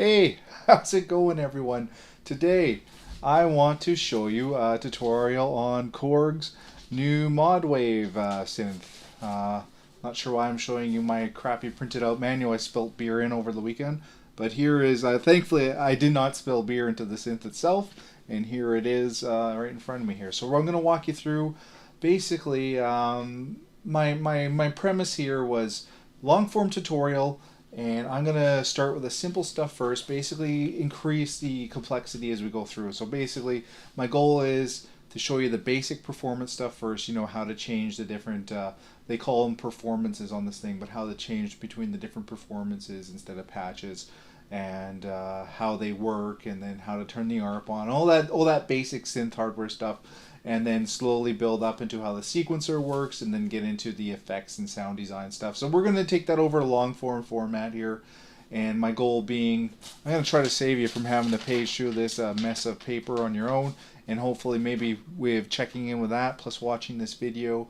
Hey, how's it going, everyone? Today, I want to show you a tutorial on Korg's new modwave synth. Not sure why I'm showing you my crappy printed out manual I spilt beer in over the weekend, but here is, thankfully, I did not spill beer into the synth itself, and here it is right in front of me here. So I'm going to walk you through basically my premise here was long form tutorial, and I'm going to start with the simple stuff first, basically increase the complexity as we go through. So basically my goal is to show you the basic performance stuff first, how to change the different, they call them performances on this thing, but how to change between the different performances instead of patches, and how they work, and then how to turn the ARP on, all that basic synth hardware stuff, and then slowly build up into how the sequencer works, and then get into the effects and sound design stuff. So we're going to take that over to long form format here, and my goal being, I'm going to try to save you from having to page through this mess of paper on your own, and hopefully maybe with checking in with that plus watching this video,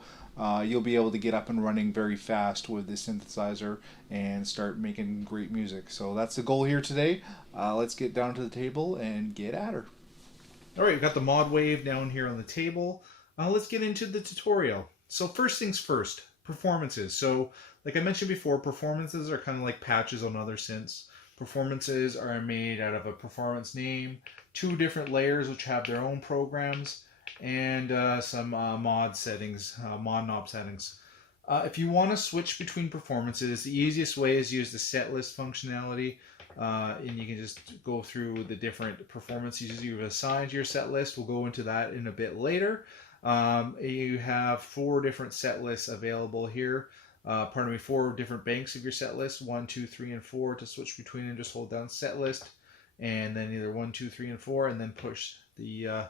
you'll be able to get up and running very fast with this synthesizer and start making great music. So that's the goal here today. Let's get down to the table and get at her. Alright, we've got the modwave down here on the table. Let's get into the tutorial. So first things first, performances. So like I mentioned before, performances are kind of like patches on other synths. Performances are made out of a performance name, two different layers which have their own programs, and some mod settings, mod knob settings. If you want to switch between performances, the easiest way is use the set list functionality, and you can just go through the different performances you've assigned to your set list. We'll go into that in a bit later. You have 4 different set lists available here. Pardon me, 4 different banks of your set list, 1, 2, 3, and 4 to switch between, and just hold down set list, and then either 1, 2, 3, and 4, and then push the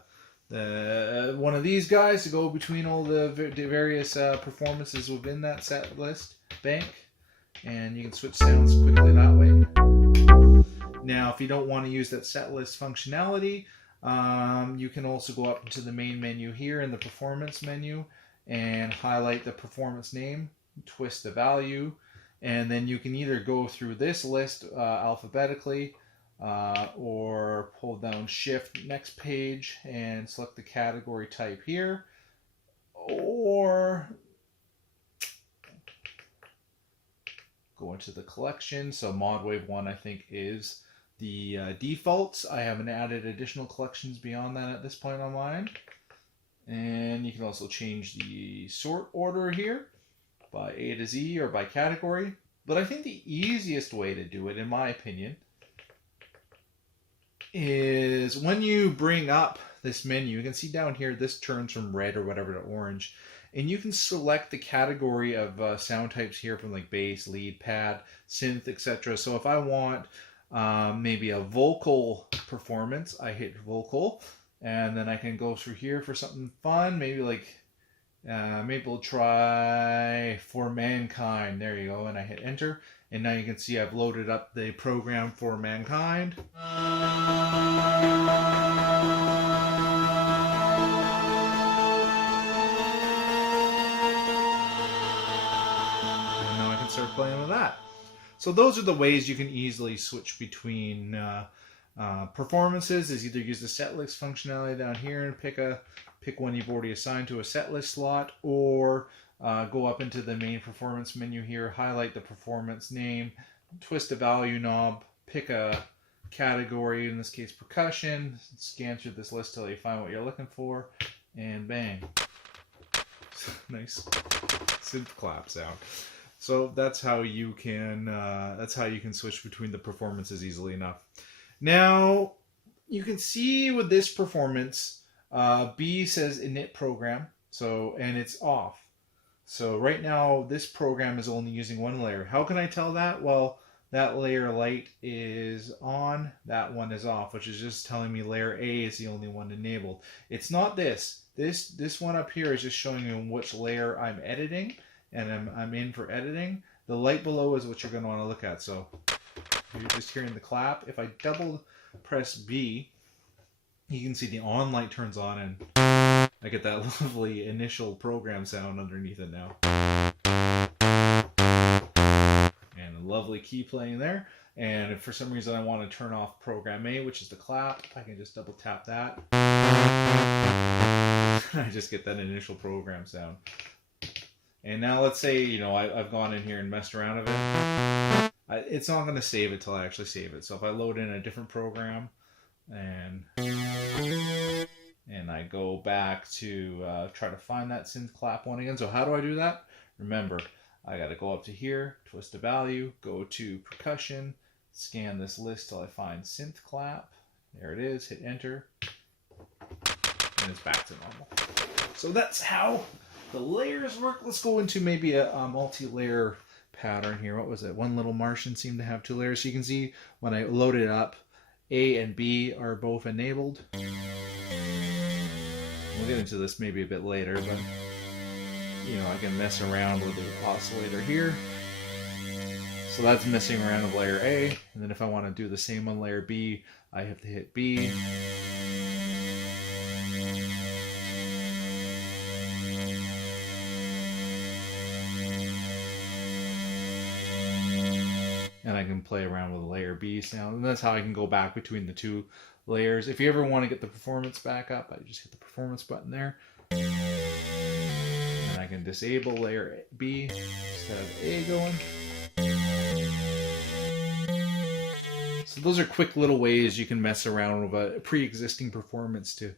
one of these guys to go between all the various performances within that set list bank, and you can switch sounds quickly that way. Now, if you don't want to use that set list functionality, you can also go up into the main menu here in the performance menu and highlight the performance name, twist the value, and then you can either go through this list alphabetically, or hold down shift next page and select the category type here, or go into the collection. So modwave 1 I think is the defaults. I haven't added additional collections beyond that at this point on mine. And you can also change the sort order here by A to Z or by category. But I think the easiest way to do it, in my opinion, is when you bring up this menu, you can see down here this turns from red or whatever to orange, and you can select the category of sound types here from like bass, lead, pad, synth, etc. So if I want maybe a vocal performance, I hit vocal, and then I can go through here for something fun, maybe like maybe we'll try For Mankind. There you go, and I hit enter, and now you can see I've loaded up the program For Mankind. And now I can start playing with that. So those are the ways you can easily switch between performances, is either use the set list functionality down here and pick one you've already assigned to a set list slot, or go up into the main performance menu here, highlight the performance name, twist the value knob, pick a category, in this case percussion, scan through this list till you find what you're looking for, and bang. Nice synth clap sound. So that's how you can switch between the performances easily enough. Now you can see with this performance, B says init program, and it's off. So right now this program is only using one layer. How can I tell that? Well, that layer light is on, that one is off, which is just telling me layer A is the only one enabled. It's not this. This one up here is just showing you which layer I'm editing, and I'm in for editing. The light below is what you're going to want to look at. So you're just hearing the clap. If I double press B, you can see the on light turns on, and I get that lovely initial program sound underneath it now. And a lovely key playing there. And if for some reason I want to turn off program A, which is the clap, I can just double tap that. I just get that initial program sound. And now let's say, you know, I've gone in here and messed around a bit. It's not going to save it till I actually save it. So if I load in a different program and I go back to try to find that synth clap one again. So how do I do that? Remember, I got to go up to here, twist a value, go to percussion, scan this list till I find synth clap. There it is, hit enter, and it's back to normal. So that's how the layers work. Let's go into maybe a multi-layer pattern here. What was it? One Little Martian seemed to have 2 layers. So you can see when I load it up, A and B are both enabled. We'll get into this maybe a bit later, but you know, I can mess around with the oscillator here. So that's messing around with layer A, and then if I want to do the same on layer B, I have to hit B. And I can play around with the layer B sound, and that's how I can go back between the 2 layers. If you ever want to get the performance back up, I just hit the performance button there. And I can disable layer B instead of A going. So those are quick little ways you can mess around with a pre-existing performance to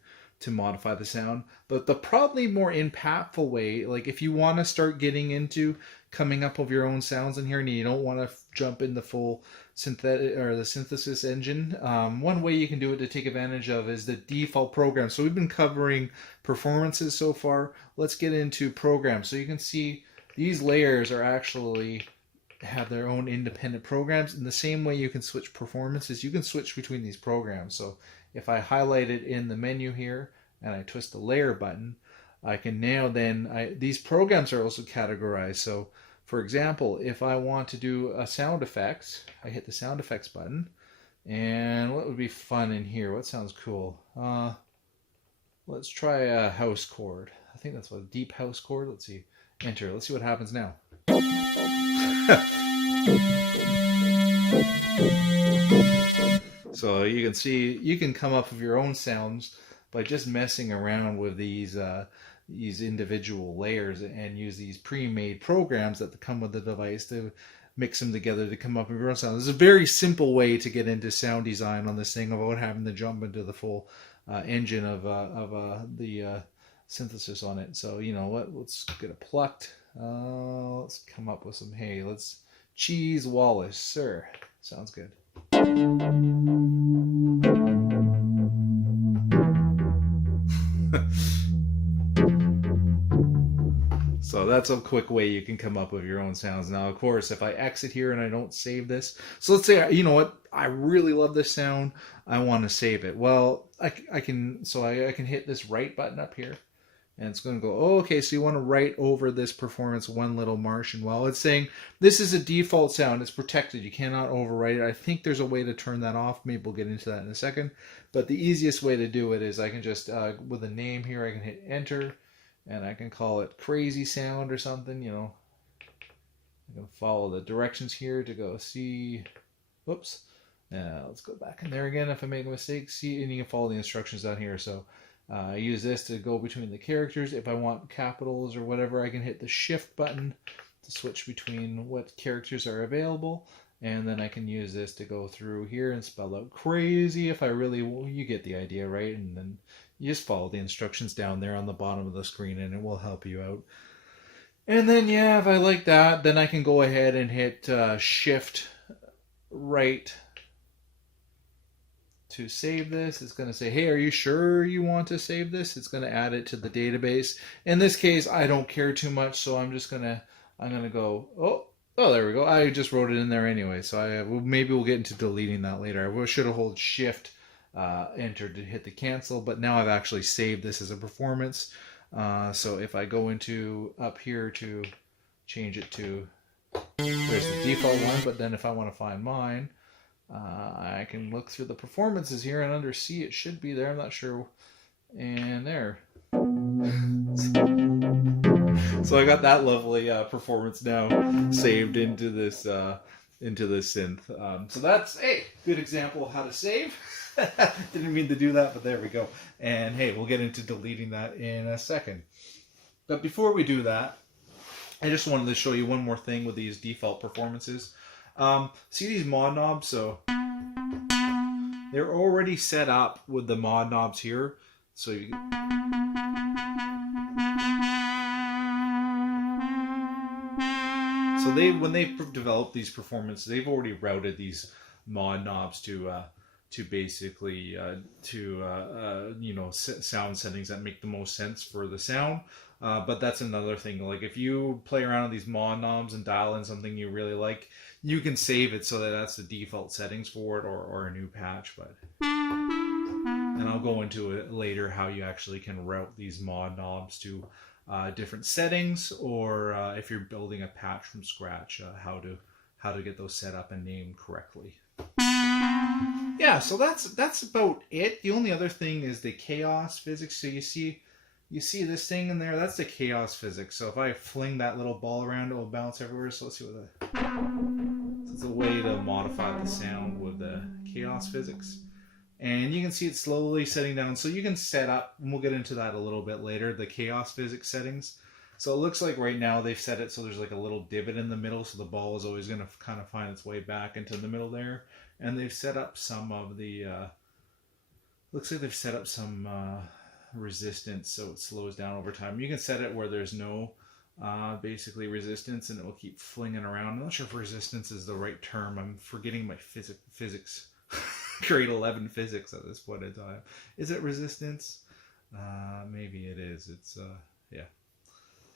modify the sound. But the probably more impactful way, like if you want to start getting into coming up with your own sounds in here and you don't want to jump in the full synthetic or the synthesis engine, one way you can do it to take advantage of is the default program. So we've been covering performances so far. Let's get into programs. So you can see these layers are actually have their own independent programs. In the same way you can switch performances, you can switch between these programs. So if I highlight it in the menu here and I twist the layer button, I can now then, these programs are also categorized. So for example, if I want to do a sound effect, I hit the sound effects button. And what would be fun in here? What sounds cool? Let's try a house chord. I think that's what, a deep house chord. Let's see. Enter. Let's see what happens now. So you can see, you can come up with your own sounds by just messing around with these individual layers and use these pre-made programs that come with the device to mix them together to come up with your own sound. This is a very simple way to get into sound design on this thing without having to jump into the full engine of the synthesis on it. So you know what? Let's get it plucked. Let's come up with some. Hey, let's Cheese Wallace, sir. Sounds good. So that's a quick way you can come up with your own sounds. Now, of course, if I exit here and I don't save this, so let's say, you know what, I really love this sound, I want to save it. Well, I can hit this right button up here, and it's going to go, oh, okay, so you want to write over this performance One Little Martian. Well, it's saying this is a default sound. It's protected. You cannot overwrite it. I think there's a way to turn that off. Maybe we'll get into that in a second. But the easiest way to do it is I can just, with a name here, I can hit enter, and I can call it Crazy Sound or something, you know. I can follow the directions here to go see, whoops. Let's go back in there again if I make a mistake. See, and you can follow the instructions down here. So I use this to go between the characters. If I want capitals or whatever, I can hit the shift button to switch between what characters are available. And then I can use this to go through here and spell out crazy if I really, well, you get the idea, right? And then you just follow the instructions down there on the bottom of the screen and it will help you out. And then, yeah, if I like that, then I can go ahead and hit shift right to save this. It's going to say, hey, are you sure you want to save this? It's going to add it to the database. In this case, I don't care too much, so I'm going to go, oh, there we go. I just wrote it in there anyway, so maybe we'll get into deleting that later. I should have held shift enter to hit the cancel, but now I've actually saved this as a performance. So if I go into up here to change it to, there's the default one, but then if I want to find mine, I can look through the performances here, and under C it should be there. I'm not sure. And there. So I got that lovely performance now saved into this into this synth. So that's a good example of how to save. Didn't mean to do that, but there we go. And hey, we'll get into deleting that in a second. But before we do that, I just wanted to show you one more thing with these default performances. See these mod knobs? So they're already set up with the mod knobs here. So you when they developed these performances, they've already routed these mod knobs to basically sound settings that make the most sense for the sound. But that's another thing. Like if you play around with these mod knobs and dial in something you really like, you can save it so that that's the default settings for it, or a new patch. And I'll go into it later how you actually can route these mod knobs to different settings, or if you're building a patch from scratch, how to get those set up and named correctly. Yeah, so that's about it. The only other thing is the Kaoss physics. So you see this thing in there? That's the Kaoss physics. So if I fling that little ball around, it will bounce everywhere. So let's see what it's a way to modify the sound with the Kaoss physics. And you can see it slowly setting down. So you can set up, and we'll get into that a little bit later, the Kaoss physics settings. So it looks like right now they've set it so there's like a little divot in the middle, so the ball is always going to kind of find its way back into the middle there. And they've set up some of the, looks like they've set up some resistance so it slows down over time. You can set it where there's no basically resistance, and it will keep flinging around. I'm not sure if resistance is the right term. I'm forgetting my physics. Grade 11 physics at this point in time. Is it resistance? Maybe it is. It's yeah,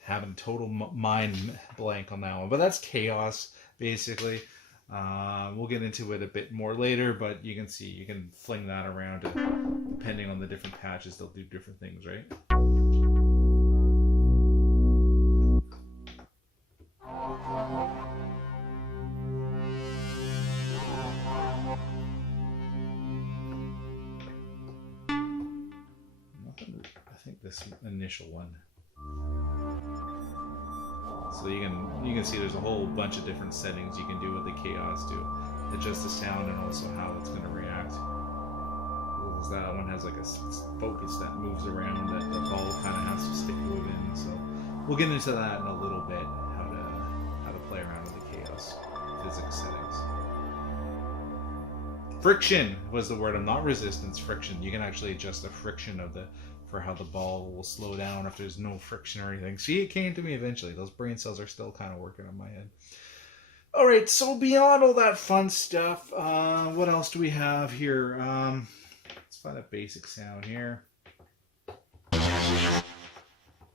having total mind blank on that one. But that's Kaoss basically. We'll get into it a bit more later, but you can see you can fling that around, and depending on the different patches, they'll do different things, right? I think this initial one. So you can see there's a whole bunch of different settings you can do with the Kaoss to adjust the sound and also how it's going to react. Because that one has like a focus that moves around that the ball kind of has to stick within. So we'll get into that in a little bit, how to play around with the Kaoss physics settings. Friction was the word. I'm not resistance. Friction. You can actually adjust the friction of for how the ball will slow down if there's no friction or anything. See, it came to me eventually. Those brain cells are still kind of working on my head. All right, so beyond all that fun stuff, what else do we have here? Let's find a basic sound here.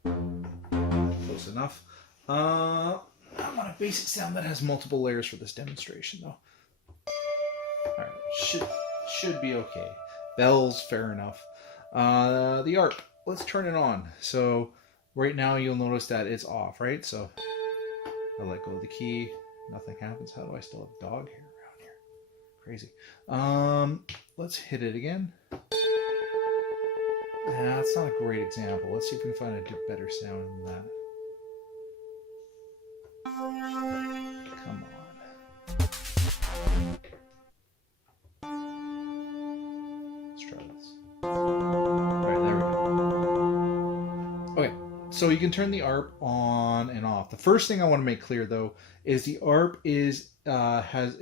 Close enough. I want a basic sound that has multiple layers for this demonstration, though. All right, should be okay. Bells, fair enough. The ARP, let's turn it on. So right now you'll notice that it's off, right? So I let go of the key, nothing happens. How do I still have dog hair around here? Crazy. Let's hit it again. That's not a great example. Let's see if we can find a better sound than that. Come on. Let's try this. So you can turn the ARP on and off. The first thing I want to make clear, though, is the ARP has a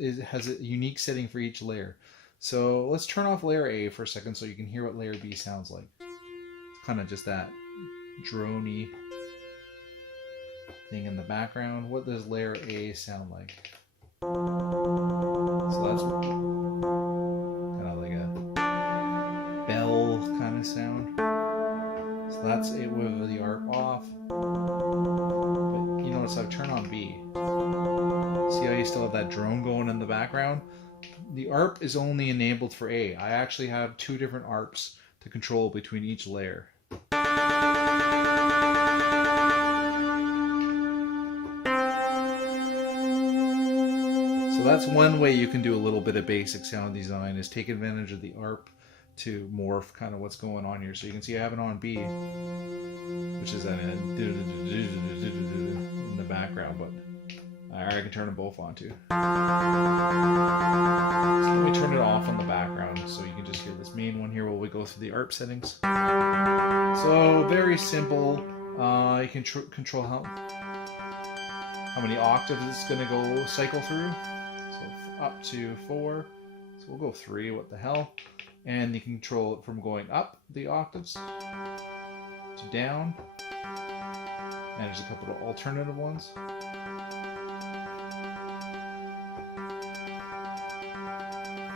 unique setting for each layer. So let's turn off layer A for a second so you can hear what layer B sounds like. It's kind of just that drony thing in the background. What does layer A sound like? So that's kind of like a bell kind of sound. So that's it with the ARP off. But you notice I've turned on B. See how you still have that drone going in the background? The ARP is only enabled for A. I actually have two different ARPs to control between each layer. So that's one way you can do a little bit of basic sound design, is take advantage of the ARP to morph kind of what's going on here. So you can see I have it on B, which is that in the background, but Or I can turn them both on too. So let me turn it off on the background so you can just hear this main one here while we go through the ARP settings. So very simple. You can control how many octaves it's going to go cycle through. So up to 4. So we'll go 3. What the hell? And you can control it from going up the octaves to down. And there's a couple of alternative ones.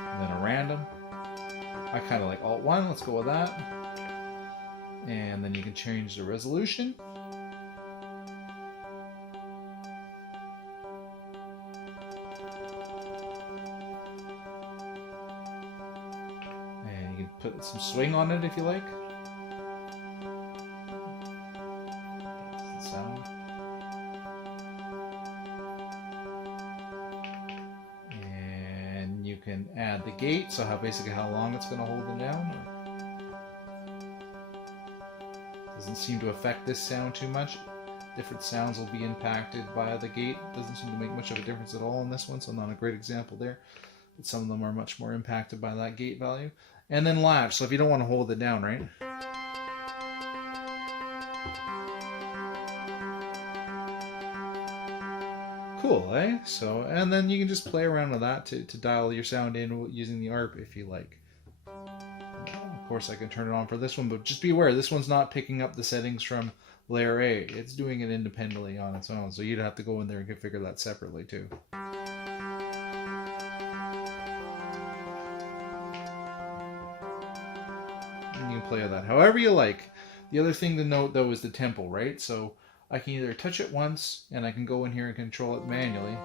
And then a random. I kind of like Alt-1. Let's go with that. And then you can change the resolution. And you can put some swing on it if you like. Sound. And you can add the gate, so basically how long it's going to hold them down. Doesn't seem to affect this sound too much. Different sounds will be impacted by the gate. Doesn't seem to make much of a difference at all in this one, so not a great example there. But some of them are much more impacted by that gate value. And then latch, so if you don't want to hold it down, right? Cool, eh? So, and then you can just play around with that to dial your sound in using the ARP if you like. Of course, I can turn it on for this one, but just be aware, this one's not picking up the settings from layer A. It's doing it independently on its own, so you'd have to go in there and configure that separately too. And you can play with that however you like. The other thing to note though is the tempo, right? So I can either touch it once and I can go in here and control it manually,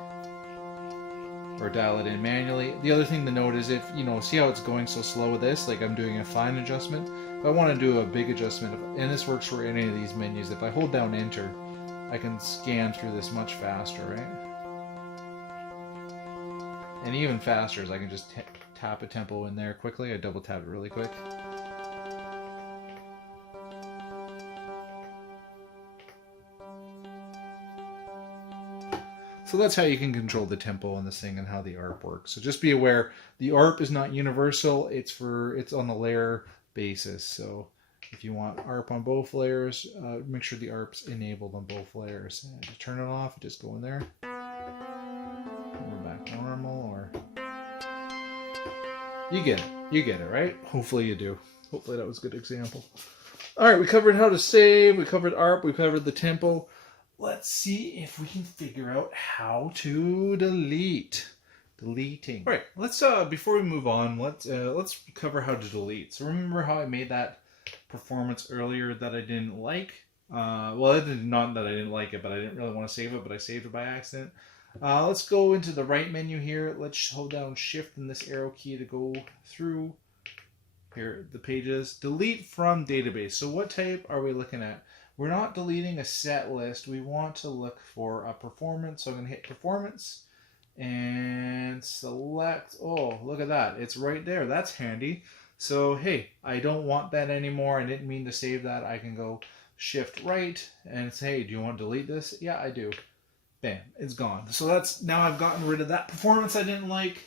or dial it in manually. The other thing to note is if, you know, see how it's going so slow with this, like I'm doing a fine adjustment. If I want to do a big adjustment, and this works for any of these menus, if I hold down enter, I can scan through this much faster, right? And even faster is I can just tap a tempo in there quickly. I double tap it really quick. So that's how you can control the tempo on this thing and how the ARP works. So just be aware, the ARP is not universal. It's on the layer basis. So if you want ARP on both layers, make sure the ARP's enabled on both layers. And to turn it off, just go in there. We're back to normal, or you get it, right? Hopefully you do. Hopefully that was a good example. All right, we covered how to save, we covered ARP, we covered the tempo. Let's see if we can figure out how to delete. Deleting. All right, let's before we move on, let's cover how to delete. So remember how I made that performance earlier that I didn't like? Well, it did not that I didn't like it, but I didn't really want to save it, but I saved it by accident. Let's go into the right menu here. Let's hold down Shift and this arrow key to go through here the pages. Delete from database. So what type are we looking at? We're not deleting a set list. We want to look for a performance. So I'm going to hit performance and select. Oh, look at that. It's right there. That's handy. So, hey, I don't want that anymore. I didn't mean to save that. I can go Shift right and say, hey, do you want to delete this? Yeah, I do. Bam, it's gone. So that's, now I've gotten rid of that performance I didn't like.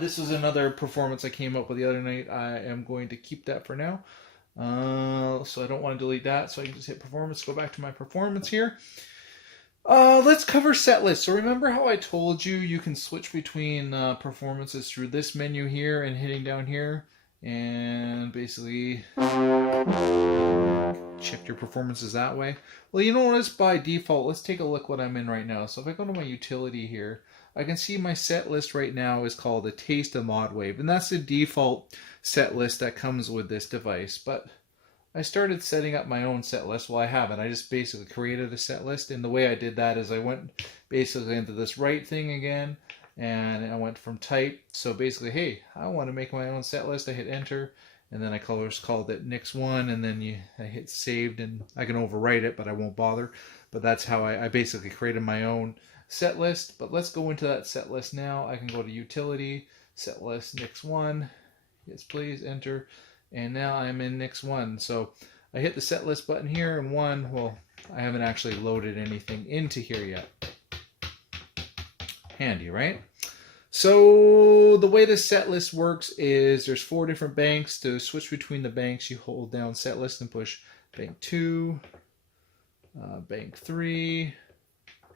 This was another performance I came up with the other night. I am going to keep that for now. So I don't want to delete that, so I can just hit performance, go back to my performance here. Let's cover set list. So remember how I told you you can switch between performances through this menu here and hitting down here and basically check your performances that way. Well, you know what is by default. Let's take a look what I'm in right now. So if I go to my utility here, I can see my set list right now is called a taste of modwave, and that's the default set list that comes with this device. But I started setting up my own set list. Well, I haven't. I just basically created a set list, and the way I did that is I went basically into this right thing again, and I went from type. So basically, hey, I want to make my own set list. I hit enter, and then I called it Nix1, and then I hit saved, and I can overwrite it, but I won't bother. But that's how I basically created my own set list. But let's go into that set list now. I can go to utility, set list, Nix1. Yes, please, enter. And now I'm in Nix1. So I hit the set list button here, and well, I haven't actually loaded anything into here yet. Handy, right? So the way the set list works is there's 4 different banks. To switch between the banks, you hold down set list and push bank 2, bank 3,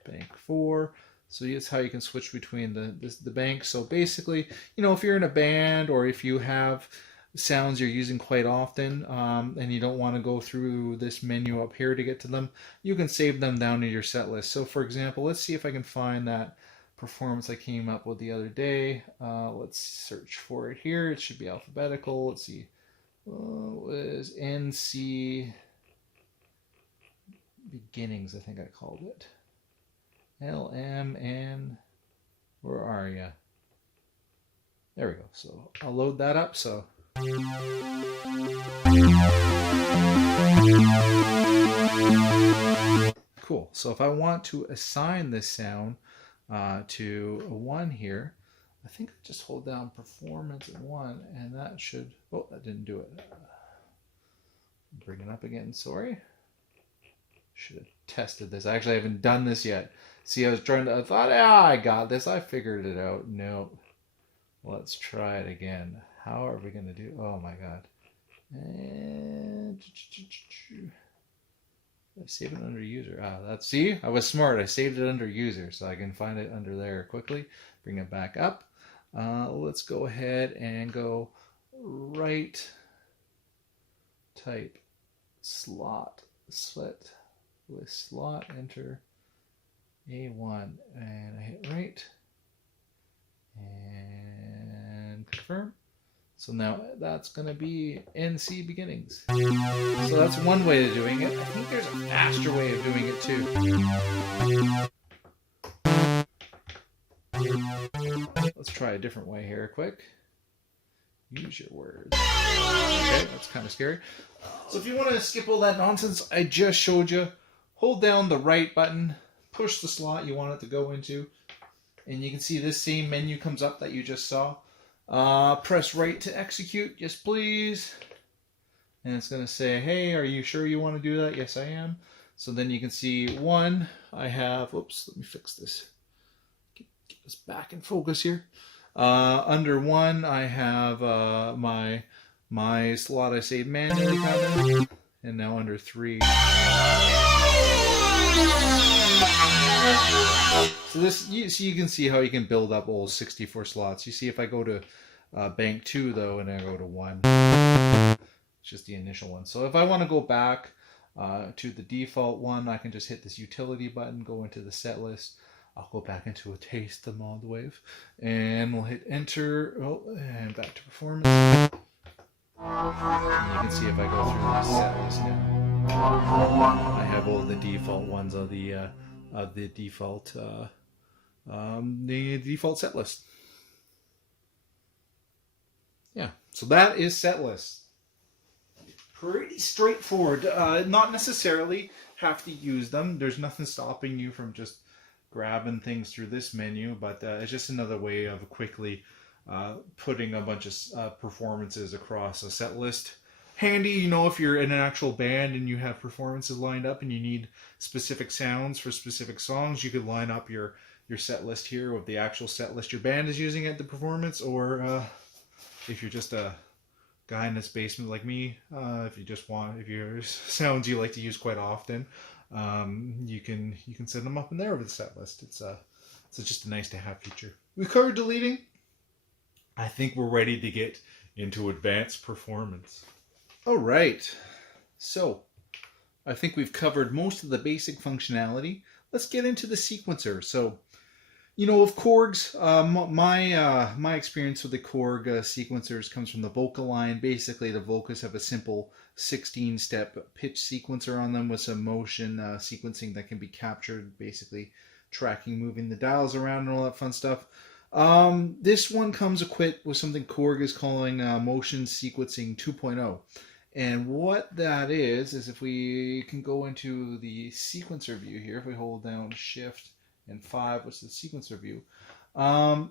bank 4. So that's how you can switch between the banks. So basically, you know, if you're in a band or if you have sounds you're using quite often and you don't want to go through this menu up here to get to them, you can save them down in your set list. So for example, let's see if I can find that performance I came up with the other day. Let's search for it here. It should be alphabetical. Let's see. It was NC Beginnings, I think I called it. LMN. Where are you? There we go. So I'll load that up. So cool. So if I want to assign this sound to a 1 here, I think I just hold down performance at 1, and that should, oh, that didn't do it. Bring it up again, sorry. Should have tested this. I actually haven't done this yet. See, I thought, I got this. I figured it out. No. Let's try it again. How are we going to do? Oh my God. And I save it under user. See, I was smart. I saved it under user, so I can find it under there quickly. Bring it back up. Let's go ahead and go right type slot, slit with slot, enter A1, and I hit right and confirm. So now that's going to be NC Beginnings. So that's one way of doing it. I think there's a faster way of doing it too. Let's try a different way here quick. Use your words. Okay, that's kind of scary. So if you want to skip all that nonsense I just showed you, hold down the right button, push the slot you want it to go into, and you can see this same menu comes up that you just saw. Press right to execute, yes please. And it's going to say, hey, are you sure you want to do that? Yes, I am. So then you can see 1, I have, whoops, let me fix this. Get this back in focus here. Under 1, I have my slot I saved manually, kind of. And now under 3. So this, you can see how you can build up all 64 slots. You see if I go to bank 2 though, and I go to 1, it's just the initial one. So if I want to go back to the default one, I can just hit this utility button, go into the set list. I'll go back into a taste the modwave, and we'll hit enter. Oh, and back to performance. And you can see if I go through the set list now, I have all the default ones of the default set list. Yeah, so that is set list. Pretty straightforward. Not necessarily have to use them. There's nothing stopping you from just grabbing things through this menu, but it's just another way of quickly putting a bunch of performances across a set list. Handy, you know, if you're in an actual band and you have performances lined up and you need specific sounds for specific songs, you could line up your set list here with the actual set list your band is using at the performance. Or if you're just a guy in this basement like me, if your sounds you like to use quite often, you can set them up in there with the set list. It's just a nice to have feature. We've covered deleting. I think we're ready to get into advanced performance. All right, so I think we've covered most of the basic functionality. Let's get into the sequencer. So, you know, of Korgs, my experience with the Korg sequencers comes from the vocal line. Basically, the vocals have a simple 16-step pitch sequencer on them with some motion sequencing that can be captured, basically tracking, moving the dials around and all that fun stuff. This one comes equipped with something Korg is calling motion sequencing 2.0. And what that is if we can go into the sequencer view here, if we hold down Shift and 5, which is the sequencer view,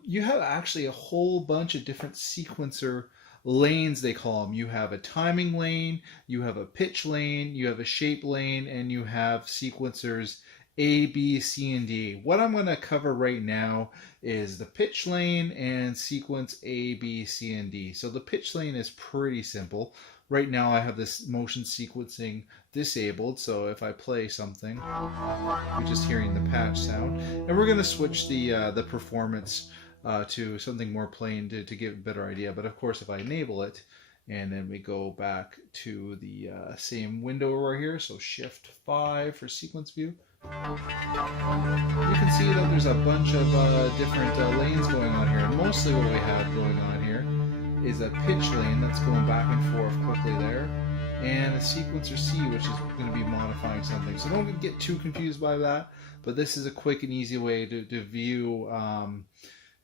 you have actually a whole bunch of different sequencer lanes, they call them. You have a timing lane, you have a pitch lane, you have a shape lane, and you have sequencers A, B, C, and D. What I'm going to cover right now is the pitch lane and sequence A, B, C, and D. So the pitch lane is pretty simple. Right now I have this motion sequencing disabled, so if I play something, you're just hearing the patch sound. And we're going to switch the performance to something more plain to give a better idea. But of course, if I enable it, and then we go back to the same window over here, so Shift 5 for sequence view. You can see that there's a bunch of different lanes going on here. And mostly what we have going on here is a pitch lane that's going back and forth quickly there, and a sequencer C, which is going to be modifying something. So don't get too confused by that, but this is a quick and easy way to view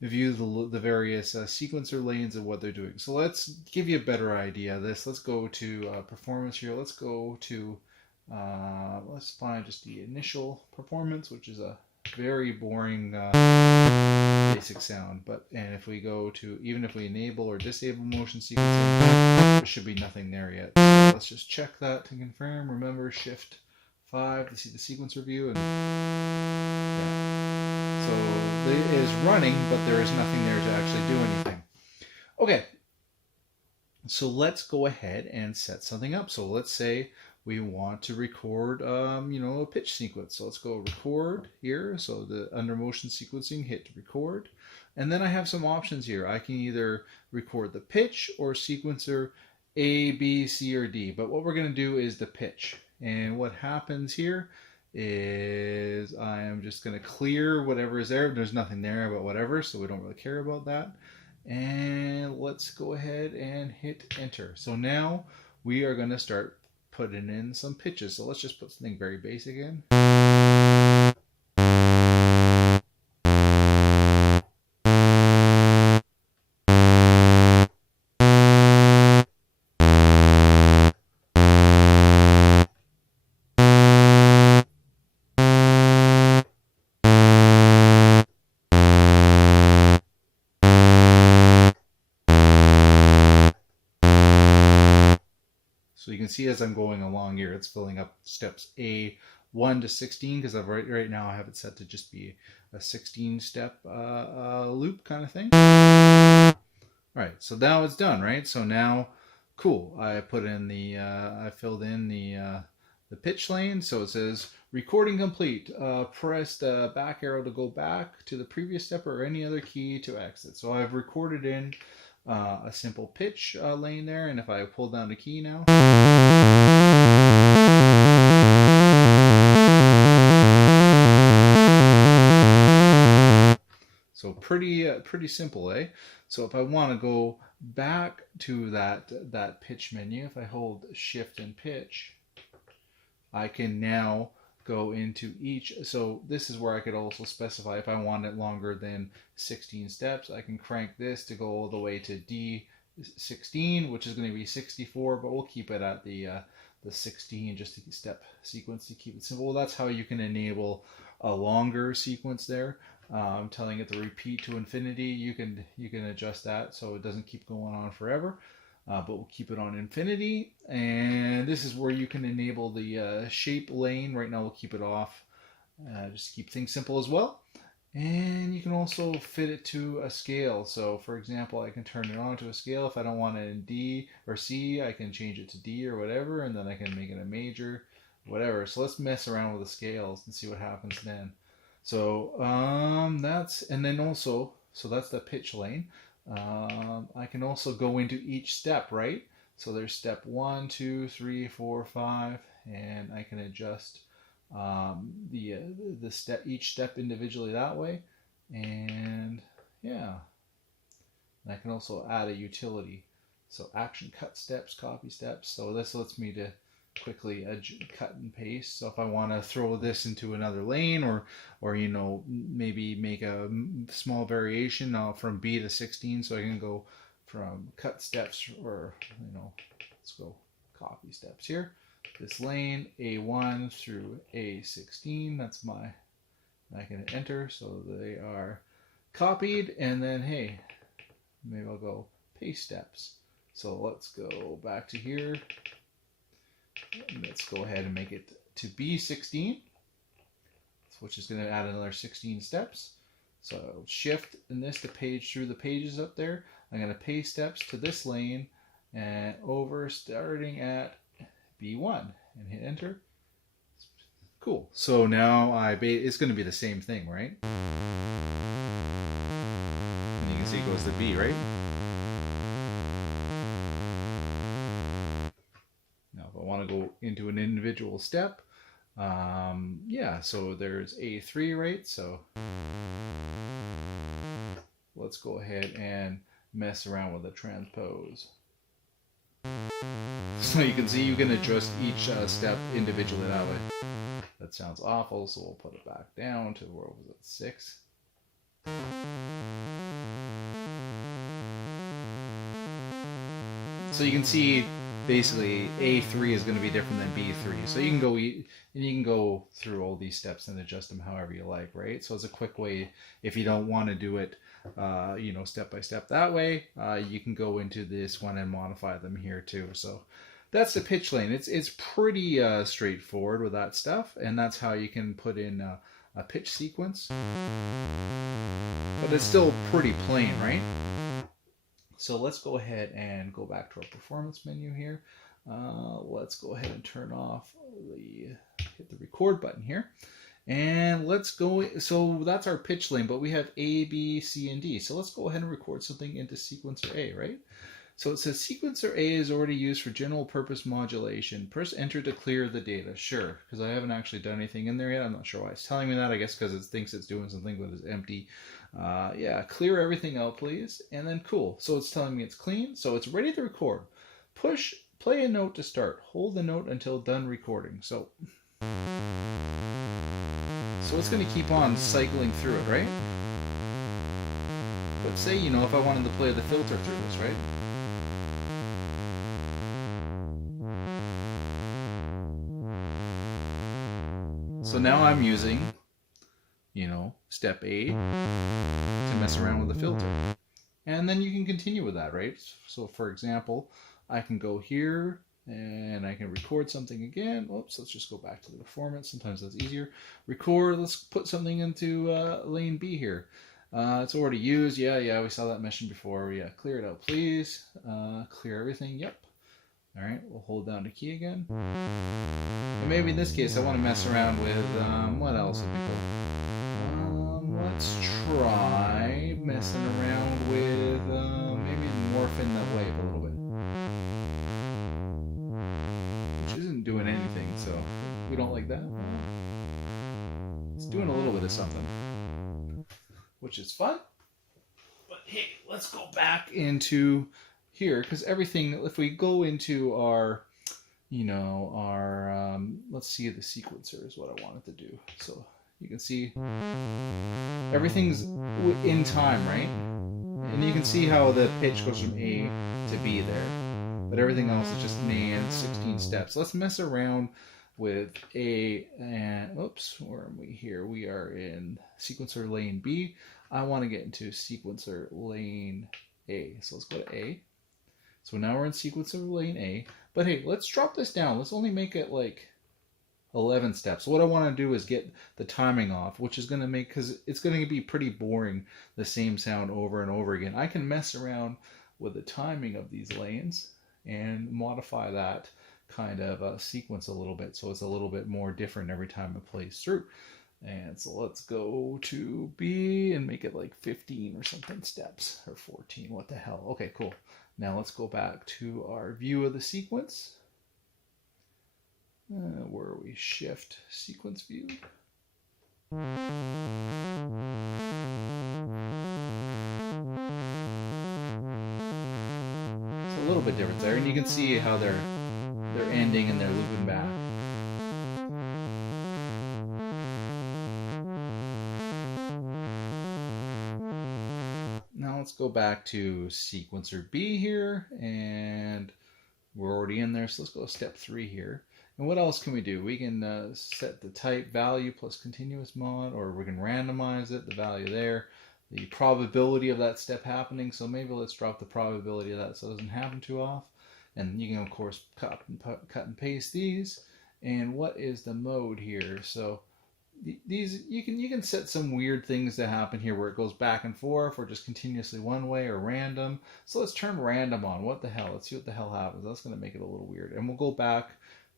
the various sequencer lanes and what they're doing. So let's give you a better idea of this. Let's go to performance here. Let's go to let's find just the initial performance, which is a very boring basic sound. And if we go to, even if we enable or disable motion sequencing, there should be nothing there yet. So let's just check that to confirm. Remember, Shift 5 to see the sequencer view. And yeah. So it is running, but there is nothing there to actually do anything. Okay, so let's go ahead and set something up. So let's say we want to record, a pitch sequence. So let's go record here. So under motion sequencing, hit record. And then I have some options here. I can either record the pitch or sequencer A, B, C, or D. But what we're going to do is the pitch. And what happens here is I am just going to clear whatever is there. There's nothing there but whatever, so we don't really care about that. And let's go ahead and hit enter. So now we are going to start putting in some pitches. So let's just put something very basic in. So you can see as I'm going along here, it's filling up steps A1 to 16, because right now I have it set to just be a 16-step loop kind of thing. All right, so now it's done, right? So now, cool. I put in I filled in the pitch lane. So it says recording complete. Press the back arrow to go back to the previous step or any other key to exit. So I've recorded in a simple pitch lane there, and if I pull down the key now, so pretty simple, eh? So if I want to go back to that pitch menu, if I hold Shift and pitch, I can now go into each. So this is where I could also specify if I want it longer than 16 steps. I can crank this to go all the way to D16, which is going to be 64, but we'll keep it at the 16 just to step sequence to keep it simple. Well, that's how you can enable a longer sequence there. I'm telling it to repeat to infinity. You can adjust that so it doesn't keep going on forever. But we'll keep it on infinity, and this is where you can enable the shape lane. Right now we'll keep it off, just to keep things simple as well. And you can also fit it to a scale. So for example, I can turn it on to a scale. If I don't want it in D or C, I can change it to D or whatever, and then I can make it a major, whatever. So let's mess around with the scales and see what happens then. So that's the pitch lane. I can also go into each step, right? So there's step 1, 2, 3, 4, 5, and I can adjust each step individually that way. And yeah, and I can also add a utility. So action cut steps, copy steps. So this lets me to quickly cut and paste. So if I want to throw this into another lane, or maybe make a small variation from B to 16, so I can go from cut steps, or let's go copy steps here. This lane A1 through A16. That's I can hit enter, so they are copied, and then hey, maybe I'll go paste steps. So let's go back to here. Let's go ahead and make it to B16. which is going to add another 16 steps. So shift in this to page through the pages up there. I'm going to paste steps to this lane and over starting at B1 and hit enter. Cool. So now it's going to be the same thing, right? And you can see it goes to B, right? Now if I want to go into an individual step, yeah, so there's A3, right? So let's go ahead and mess around with the transpose. So you can see you can adjust each step individually that way. That sounds awful, so we'll put it back down to where was it, 6. So you can see basically A3 is going to be different than B3. So you can go through all these steps and adjust them however you like, right? So it's a quick way if you don't want to do it, you know, step by step that way. You can go into this one and modify them here too. So that's the pitch lane. It's pretty straightforward with that stuff, and that's how you can put in a pitch sequence. But it's still pretty plain, right? So let's go ahead and go back to our performance menu here. Let's go ahead and turn off hit the record button here. And let's go, so that's our pitch lane, but we have A, B, C, and D. So let's go ahead and record something into sequencer A, right? So it says sequencer A is already used for general purpose modulation. Press enter to clear the data. Sure, because I haven't actually done anything in there yet. I'm not sure why it's telling me that. I guess because it thinks it's doing something but it's empty. Yeah, clear everything out, please. And then cool. So it's telling me it's clean. So it's ready to record. Push play a note to start. Hold the note until done recording. So it's going to keep on cycling through it, right? But say, you know, if I wanted to play the filter through this, right? So now I'm using, you know, step A to mess around with the filter. And then you can continue with that, right? So for example, I can go here and I can record something again. Oops, let's just go back to the performance. Sometimes that's easier. Record, let's put something into lane B here. It's already used. Yeah, we saw that mentioned before. Yeah, clear it out, please. Clear everything. Yep. All right, we'll hold down the key again. And maybe in this case, I want to mess around with, what else would be cool? Let's try messing around with, maybe morphing that wave a little bit. Which isn't doing anything, so we don't like that. It's doing a little bit of something, which is fun. But hey, let's go back into here, because everything, if we go into our, you know, our, let's see, the sequencer is what I wanted to do. So you can see everything's in time, right? And you can see how the pitch goes from A to B there. But everything else is just man 16 steps. Let's mess around with A and, oops, where are we here? We are in sequencer lane B. I want to get into sequencer lane A. So let's go to A. So now we're in sequencer lane A. But hey, let's drop this down. Let's only make it like 11 steps. So what I want to do is get the timing off, which is going to make, because it's going to be pretty boring, the same sound over and over again. I can mess around with the timing of these lanes and modify that kind of sequence a little bit, so it's a little bit more different every time it plays through. And so let's go to B and make it like 15 or something steps, or 14, what the hell. Okay, cool. Now let's go back to our view of the sequence. Where are we? Shift sequence view. It's a little bit different there, and you can see how they're ending and they're looping back. Now let's go back to sequencer B here, and we're already in there, so let's go to step 3 here. And what else can we do? We can set the type value plus continuous mod, or we can randomize it, the value there, the probability of that step happening. So maybe let's drop the probability of that so it doesn't happen too often. And you can of course cut and paste these. And what is the mode here? So these you can set some weird things to happen here where it goes back and forth or just continuously one way or random. So let's turn random on. What the hell? Let's see what the hell happens. That's going to make it a little weird. And we'll go back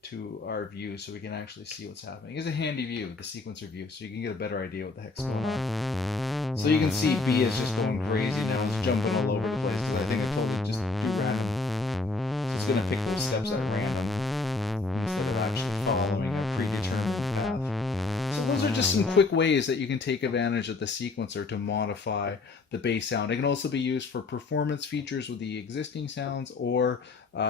to our view so we can actually see what's happening. It's a handy view, the sequencer view, so you can get a better idea what the heck's going on. So you can see B is just going crazy now. It's jumping all over the place because I think I told it just do random. So it's going to pick those steps at random instead of actually following a predetermined path. So those are just some quick ways that you can take advantage of the sequencer to modify the bass sound. It can also be used for performance features with the existing sounds, or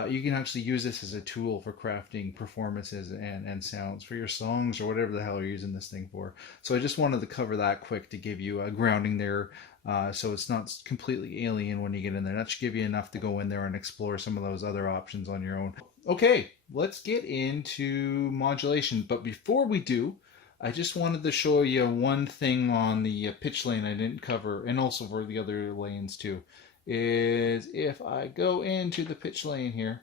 you can actually use this as a tool for crafting performances and sounds for your songs or whatever the hell you're using this thing for. So I just wanted to cover that quick to give you a grounding there, so it's not completely alien when you get in there. That should give you enough to go in there and explore some of those other options on your own. Okay, let's get into modulation. But before we do, I just wanted to show you one thing on the pitch lane I didn't cover, and also for the other lanes too, is if I go into the pitch lane here.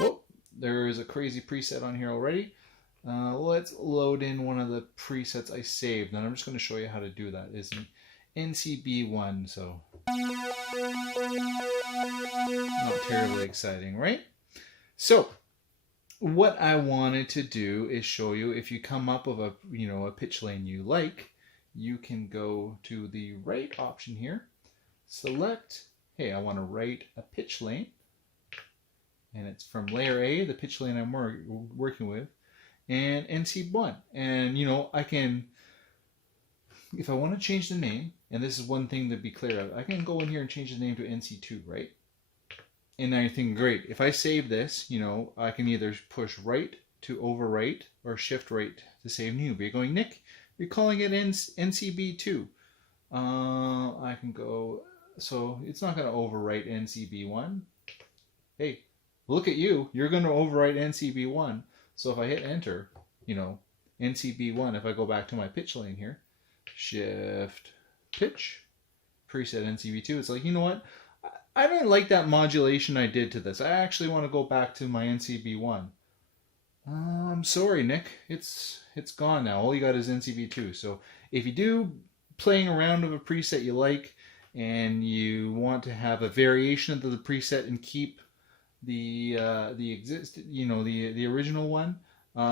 Oh, there is a crazy preset on here already. Let's load in one of the presets I saved, and I'm just going to show you how to do that. It's an NCB1, so not terribly exciting, right? So what I wanted to do is show you, if you come up with a pitch lane you like, you can go to the right option here, select, hey, I want to write a pitch lane, and it's from layer A, the pitch lane I'm working with, and NC1. And I can, if I want to change the name, and this is one thing to be clear of, I can go in here and change the name to NC2, right? And now you're thinking, great, if I save this, I can either push right to overwrite or shift right to save new. But you're going, Nick, you're calling it NCB2. I can go, so it's not going to overwrite NCB1. Hey, look at you, you're going to overwrite NCB1. So if I hit enter, NCB1, if I go back to my pitch lane here, shift pitch, preset NCB2, it's like, you know what? I didn't like that modulation I did to this. I actually want to go back to my NCB1. I'm sorry, Nick. It's gone now. All you got is NCB2. So if you do playing around with a preset you like, and you want to have a variation of the preset and keep the original one,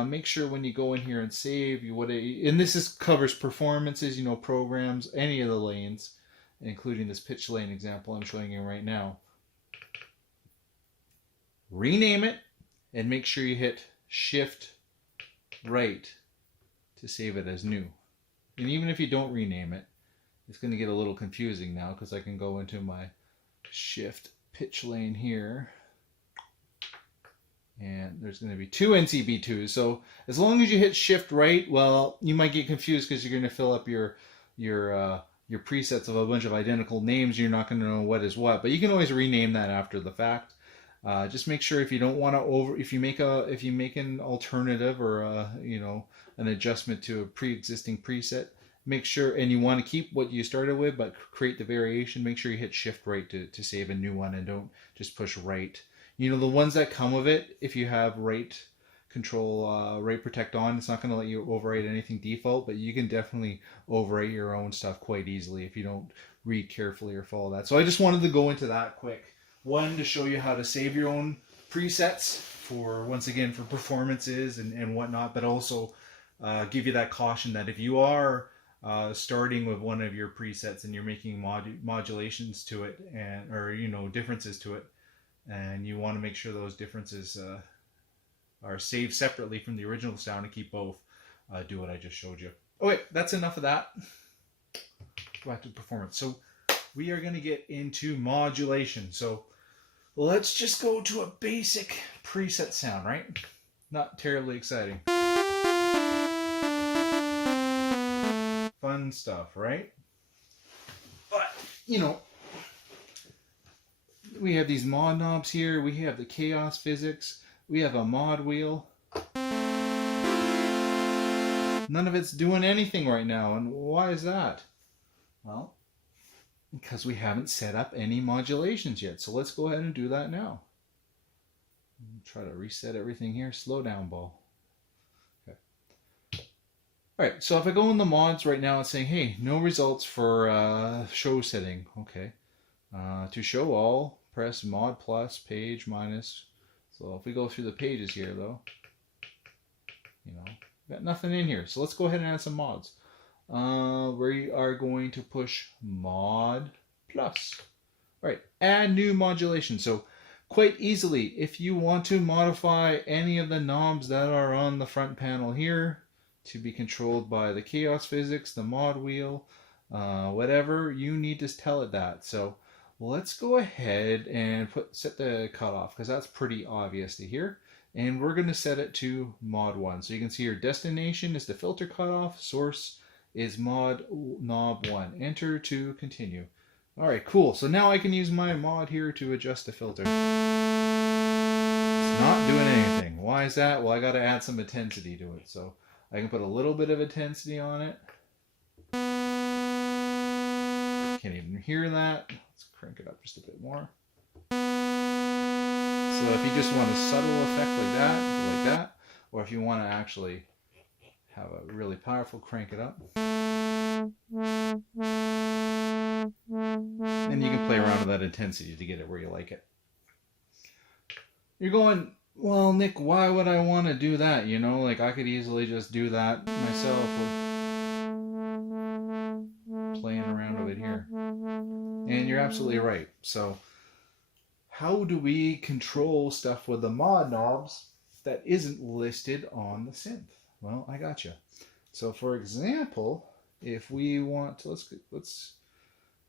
make sure when you go in here and save, and this covers performances, programs, any of the lanes, including this pitch lane example I'm showing you right now. Rename it and make sure you hit shift right to save it as new. And even if you don't rename it, it's going to get a little confusing now, because I can go into my shift pitch lane here, and there's going to be two NCB2s. So as long as you hit shift right, well, you might get confused because you're going to fill up your presets of a bunch of identical names. You're not going to know what is what, but you can always rename that after the fact. Just make sure if you don't want to if you make an alternative or an adjustment to a pre-existing preset, make sure, and you want to keep what you started with but create the variation, make sure you hit shift right to save a new one, and don't just push right. The ones that come with it, if you have right control, right protect on, it's not going to let you overwrite anything default, but you can definitely overwrite your own stuff quite easily if you don't read carefully or follow that. So I just wanted to go into that quick. One, to show you how to save your own presets for, once again, for performances and whatnot, but also give you that caution that if you are starting with one of your presets and you're making modulations to it, or differences to it, and you want to make sure those differences are saved separately from the original sound and keep both, do what I just showed you. Okay, that's enough of that. Go back to performance. So we are going to get into modulation. So let's just go to a basic preset sound, right? Not terribly exciting. Fun stuff, right? But, we have these mod knobs here. We have the Kaoss physics. We have a mod wheel. None of it's doing anything right now. And why is that? Well, because we haven't set up any modulations yet. So let's go ahead and do that now. Try to reset everything here. Slow down, ball. Okay. All right, so if I go in the mods right now, it's saying, hey, no results for show setting. Okay. To show all, press mod plus, page minus. So if we go through the pages here, though, got nothing in here. So let's go ahead and add some mods. We are going to push mod plus. All right, add new modulation. So quite easily, if you want to modify any of the knobs that are on the front panel here to be controlled by the Kaoss physics, the mod wheel, whatever, you need to tell it that. So let's go ahead and set the cutoff, because that's pretty obvious to hear. And we're going to set it to mod 1. So you can see your destination is the filter cutoff, source is mod knob 1. Enter to continue. All right, cool. So now I can use my mod here to adjust the filter. It's not doing anything. Why is that? Well, I got to add some intensity to it. So I can put a little bit of intensity on it. Can't even hear that. Let's crank it up just a bit more. So if you just want a subtle effect like that, or if you want to actually have a really powerful, crank it up. Then you can play around with that intensity to get it where you like it. You're going, well, Nick, why would I want to do that? Like I could easily just do that myself with playing around with it here. And you're absolutely right. So how do we control stuff with the mod knobs that isn't listed on the synth? Well, I got you. So for example, if we want to, let's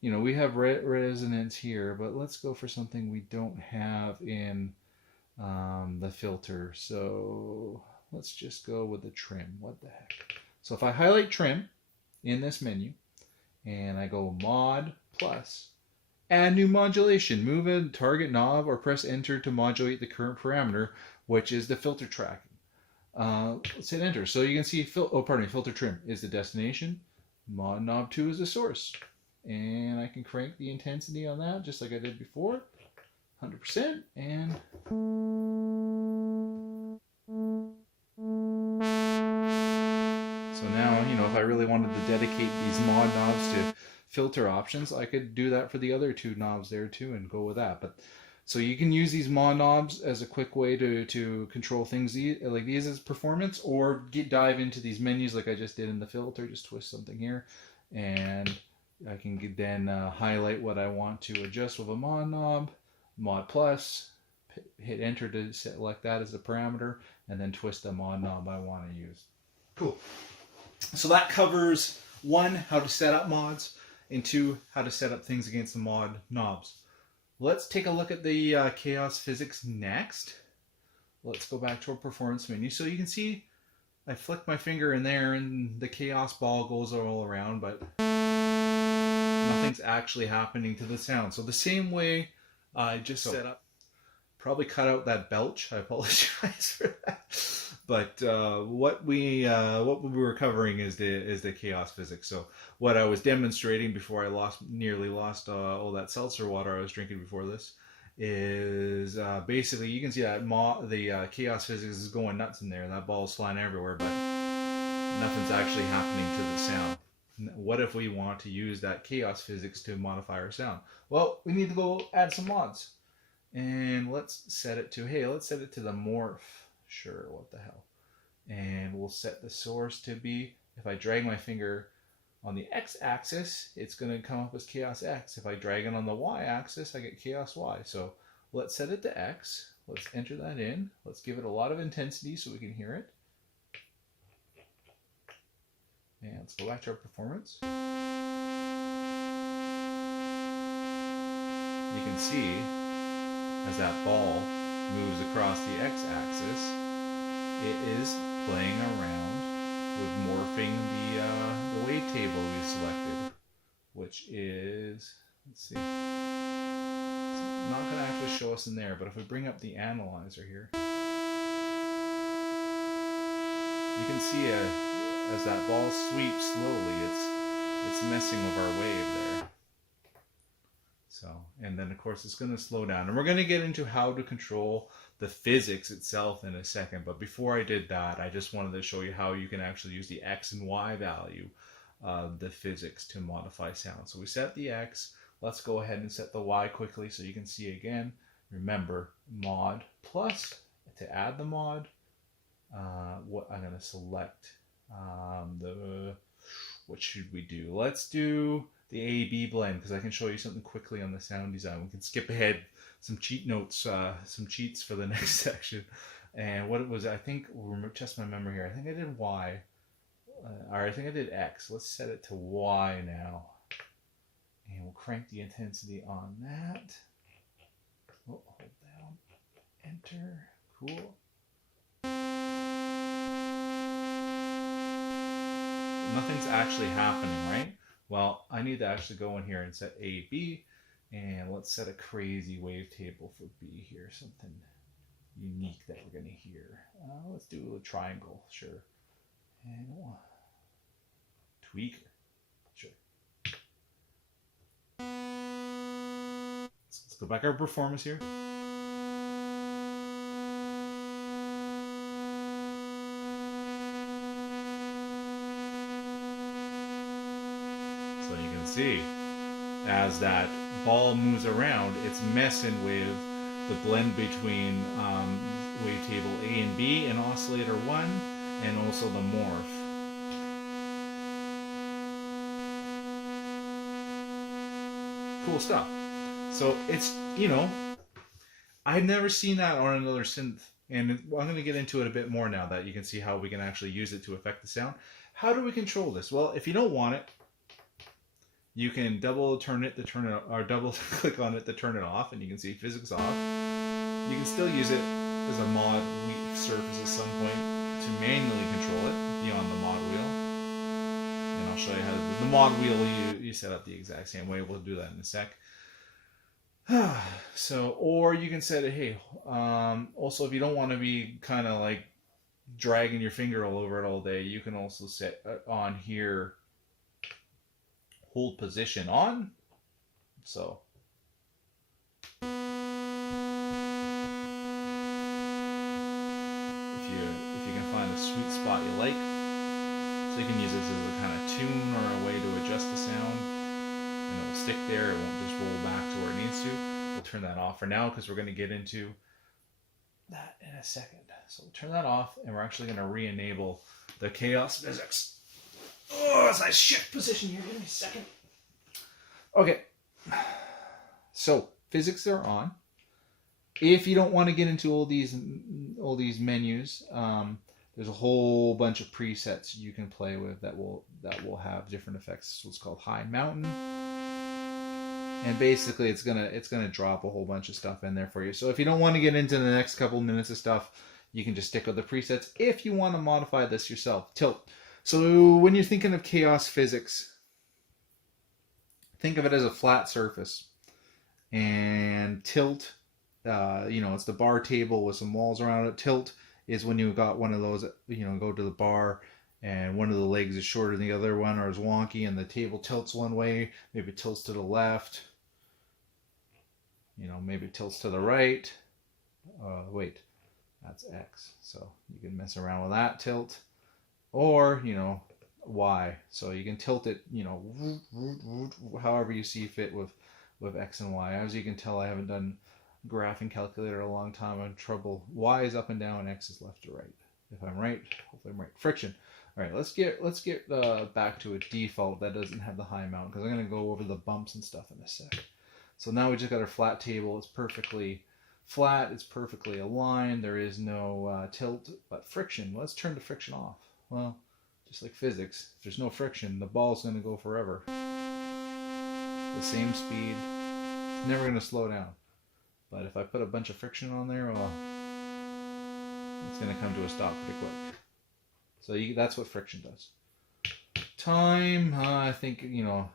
we have resonance here, but let's go for something we don't have in the filter. So let's just go with the trim. What the heck? So if I highlight trim in this menu and I go mod plus, add new modulation, move a target knob or press enter to modulate the current parameter, which is the filter tracking. Let's hit enter. So you can see, filter trim is the destination, mod knob 2 is the source. And I can crank the intensity on that just like I did before, 100%. And so now, if I really wanted to dedicate these mod knobs to filter options, I could do that for the other 2 knobs there too and go with that. But so you can use these mod knobs as a quick way to control things like these as performance, or dive into these menus like I just did in the filter. Just twist something here and I can then highlight what I want to adjust with a mod knob, mod plus, hit enter to select that as a parameter, and then twist the mod knob I want to use. Cool. So that covers 1, how to set up mods, and 2, how to set up things against the mod knobs. Let's take a look at the Kaoss physics next. Let's go back to our performance menu. So you can see I flick my finger in there and the Kaoss ball goes all around, but nothing's actually happening to the sound. So the same way I just set up, probably cut out that belch. I apologize for that. But what we were covering is the Kaoss physics. So what I was demonstrating before I nearly lost all that seltzer water I was drinking before this is basically, you can see that the Kaoss physics is going nuts in there. That ball is flying everywhere, but nothing's actually happening to the sound. What if we want to use that Kaoss physics to modify our sound? Well, we need to go add some mods. And let's set it to, let's set it to the morph. Sure, what the hell. And we'll set the source to be, if I drag my finger on the x-axis, it's going to come up as Kaoss X. If I drag it on the y-axis, I get Kaoss Y. So let's set it to X. Let's enter that in. Let's give it a lot of intensity so we can hear it. And let's go back to our performance. You can see as that ball moves across the x-axis, it is playing around with morphing the wavetable we selected, which is, let's see, it's not going to actually show us in there, but if we bring up the analyzer here, you can see as that ball sweeps slowly, it's messing with our wave there. So, and then of course it's going to slow down, and we're going to get into how to control the physics itself in a second. But before I did that, I just wanted to show you how you can actually use the X and Y value of the physics to modify sound. So we set the X. Let's go ahead and set the Y quickly so you can see again. Remember, mod plus, to add the mod, what I'm going to select, what should we do? Let's do the A-B blend, because I can show you something quickly on the sound design. We can skip ahead some cheat notes, some cheats for the next section. And what it was, I think, test my memory here. I think I did Y, or I think I did X. Let's set it to Y now. And we'll crank the intensity on that. Oh, hold down, enter, cool. Nothing's actually happening, right? Well, I need to actually go in here and set A, B, and let's set a crazy wavetable for B here, something unique that we're going to hear. Let's do a triangle, sure. And tweaker, sure. Let's go back to our performance here. So you can see, as that ball moves around, it's messing with the blend between wavetable A and B and oscillator 1, and also the morph. Cool stuff. So it's, you know, I've never seen that on another synth, and I'm going to get into it a bit more now that you can see how we can actually use it to affect the sound. How do we control this? Well, if you don't want it, you can double turn it to turn it, or double click on it to turn it off, and you can see physics off. You can still use it as a mod surface at some point to manually control it beyond the mod wheel. And I'll show you how to do the mod wheel. You set up the exact same way. We'll do that in a sec. So, or you can set it, hey, also if you don't want to be kind of like dragging your finger all over it all day, you can also set on here, hold position on. So if you can find a sweet spot you like, so you can use this as a kind of tune or a way to adjust the sound, and it will stick there. It won't just roll back to where it needs to. We'll turn that off for now because we're going to get into that in a second. So we'll turn that off, and we're actually going to re-enable the Kaoss physics. Oh, as I shift position here, give me a second. Okay, so physics are on. If you don't want to get into all these menus, there's a whole bunch of presets you can play with that will have different effects. This is what's called high mountain, and basically it's gonna drop a whole bunch of stuff in there for you. So if you don't want to get into the next couple minutes of stuff, you can just stick with the presets. If you want to modify this yourself, tilt. So when you're thinking of Kaoss physics, think of it as a flat surface, and tilt, it's the bar table with some walls around it. Tilt is when you got one of those, go to the bar and one of the legs is shorter than the other one, or is wonky, and the table tilts one way, maybe it tilts to the left, maybe it tilts to the right. Wait, that's X. So you can mess around with that tilt. Or, Y. So you can tilt it, however you see fit with X and Y. As you can tell, I haven't done graphing calculator a long time. I'm in trouble. Y is up and down, X is left to right. If I'm right, hopefully I'm right. Friction. All right, let's get back to a default that doesn't have the high mount, because I'm going to go over the bumps and stuff in a sec. So now we just got our flat table. It's perfectly flat. It's perfectly aligned. There is no tilt, but friction. Let's turn the friction off. Well, just like physics, if there's no friction, the ball's going to go forever. The same speed. It's never going to slow down. But if I put a bunch of friction on there, well, it's going to come to a stop pretty quick. So that's what friction does. Time, I think, you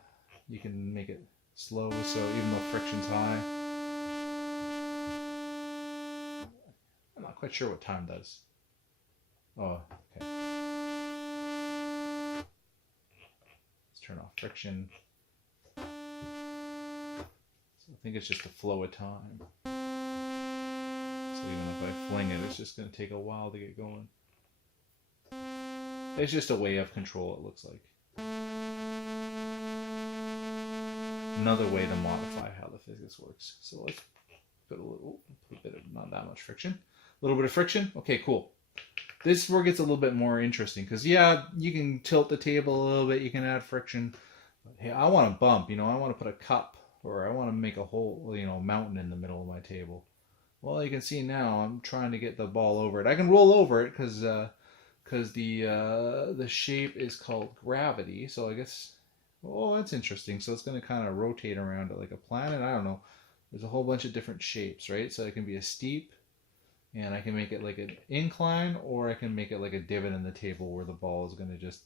can make it slow, so even though friction's high. I'm not quite sure what time does. Oh, okay. Let's turn off friction. So think it's just the flow of time. So even if I fling it, it's just going to take a while to get going. It's just a way of control, it looks like. Another way to modify how the physics works. So let's put a bit of, not that much friction. A little bit of friction. Okay, cool. This is where it gets a little bit more interesting because, yeah, you can tilt the table a little bit, you can add friction. But, hey, I want to bump, you know, I want to put a cup or I want to make a whole, you know, mountain in the middle of my table. Well, you can see now I'm trying to get the ball over it. I can roll over it because the shape is called gravity. So I guess, oh, that's interesting. So it's going to kind of rotate around it like a planet. I don't know. There's a whole bunch of different shapes, right? So it can be a steep, and I can make it like an incline, or I can make it like a divot in the table where the ball is going to just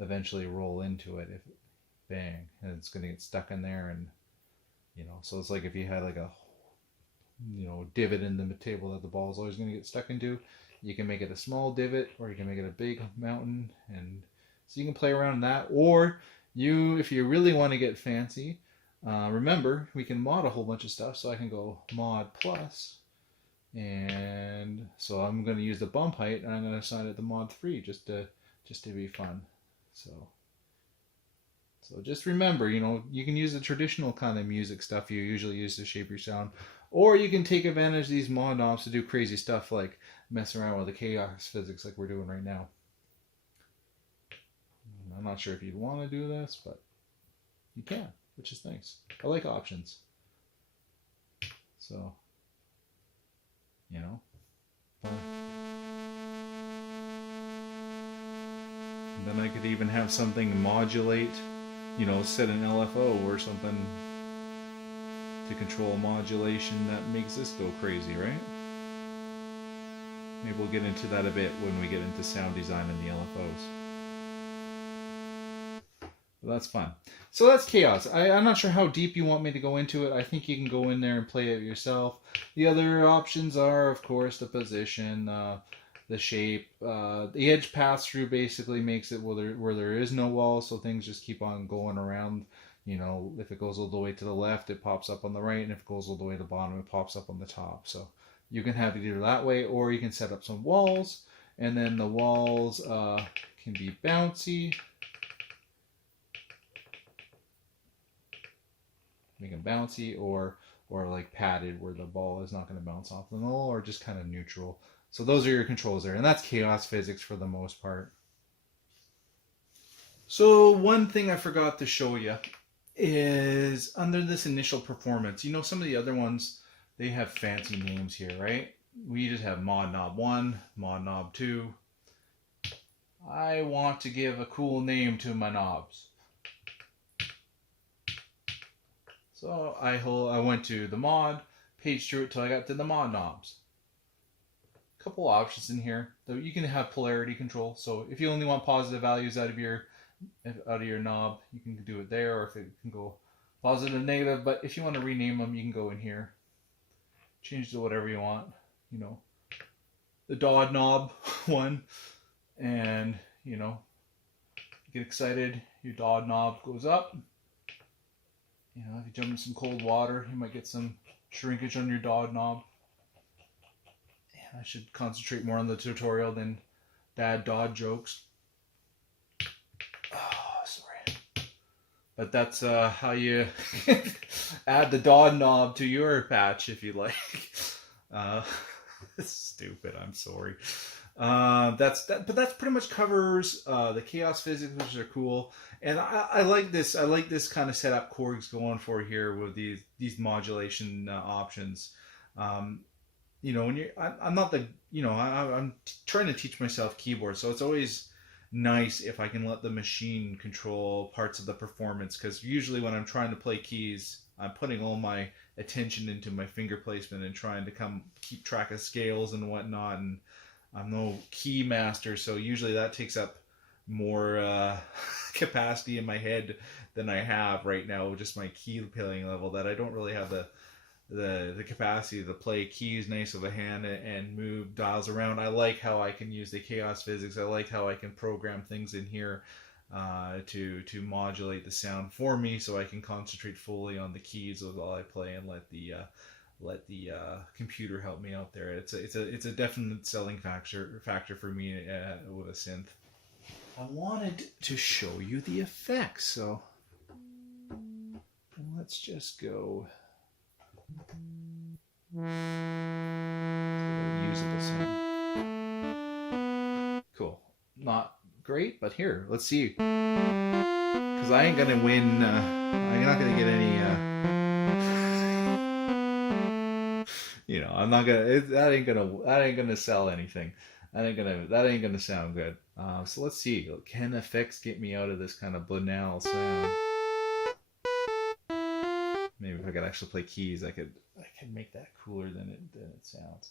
eventually roll into it. If bang, and it's going to get stuck in there, and you know, so it's like if you had like a, you know, divot in the table that the ball is always going to get stuck into. You can make it a small divot, or you can make it a big mountain, and so you can play around in that. Or you, if you really want to get fancy, remember we can mod a whole bunch of stuff. So I can go mod plus, and so I'm going to use the bump height, and I'm going to assign it the mod 3 just to be fun. So just remember, you know, you can use the traditional kind of music stuff you usually use to shape your sound, or you can take advantage of these mod knobs to do crazy stuff like mess around with the Kaoss physics like we're doing right now. I'm not sure if you'd want to do this, but you can, which is nice. I like options. So, you know. And then I could even have something modulate, you know, set an LFO or something to control modulation that makes this go crazy, right? Maybe we'll get into that a bit when we get into sound design and the LFOs. But that's fun. So that's Kaoss. I'm not sure how deep you want me to go into it. I think you can go in there and play it yourself. The other options are, of course, the position, the shape. The edge pass-through basically makes it where there is no wall, so things just keep on going around. You know, if it goes all the way to the left, it pops up on the right, and if it goes all the way to the bottom, it pops up on the top. So you can have it either that way, or you can set up some walls, and then the walls can be bouncy. Make them bouncy, or like padded, where the ball is not going to bounce off the wall, or just kind of neutral. So those are your controls there, and that's Kaoss physics for the most part. So one thing I forgot to show you is under this initial performance. You know, some of the other ones, they have fancy names here, right? We just have mod knob 1, mod knob 2. I want to give a cool name to my knobs. So I went to the mod, paged through it till I got to the mod knobs. A couple options in here. So you can have polarity control. So if you only want positive values out of your knob, you can do it there, or if it can go positive and negative. But if you want to rename them, you can go in here, change to whatever you want. You know, the Dodd knob 1, and you know, you get excited, your Dodd knob goes up. You know, if you jump in some cold water, you might get some shrinkage on your Dodd knob. I should concentrate more on the tutorial than bad Dodd jokes. Oh, sorry. But that's how you add the Dodd knob to your patch if you like. Stupid, I'm sorry. But that pretty much covers the Kaoss physics, which are cool. And I like this. I like this kind of setup Korg's going for here with these modulation options. You know, when I'm not the, you know, I'm trying to teach myself keyboard, so it's always nice if I can let the machine control parts of the performance, because usually when I'm trying to play keys, I'm putting all my attention into my finger placement and trying to keep track of scales and whatnot, and I'm no key master, so usually that takes up more capacity in my head than I have right now, just my key playing level, that I don't really have the capacity to play keys nice of a hand and move dials around. I like how I can use the Kaoss physics. I like how I can program things in here to modulate the sound for me, so I can concentrate fully on the keys while I play and let the computer help me out there. It's a definite selling factor for me with a synth. I wanted to show you the effects, so let's just go. Usable sound. Cool. Not great, but here, let's see. Because I ain't gonna win. I'm not gonna get any. I'm not gonna. That ain't gonna sell anything. That ain't gonna sound good. So let's see. Can effects get me out of this kind of banal sound? Maybe if I could actually play keys, I could make that cooler than it sounds.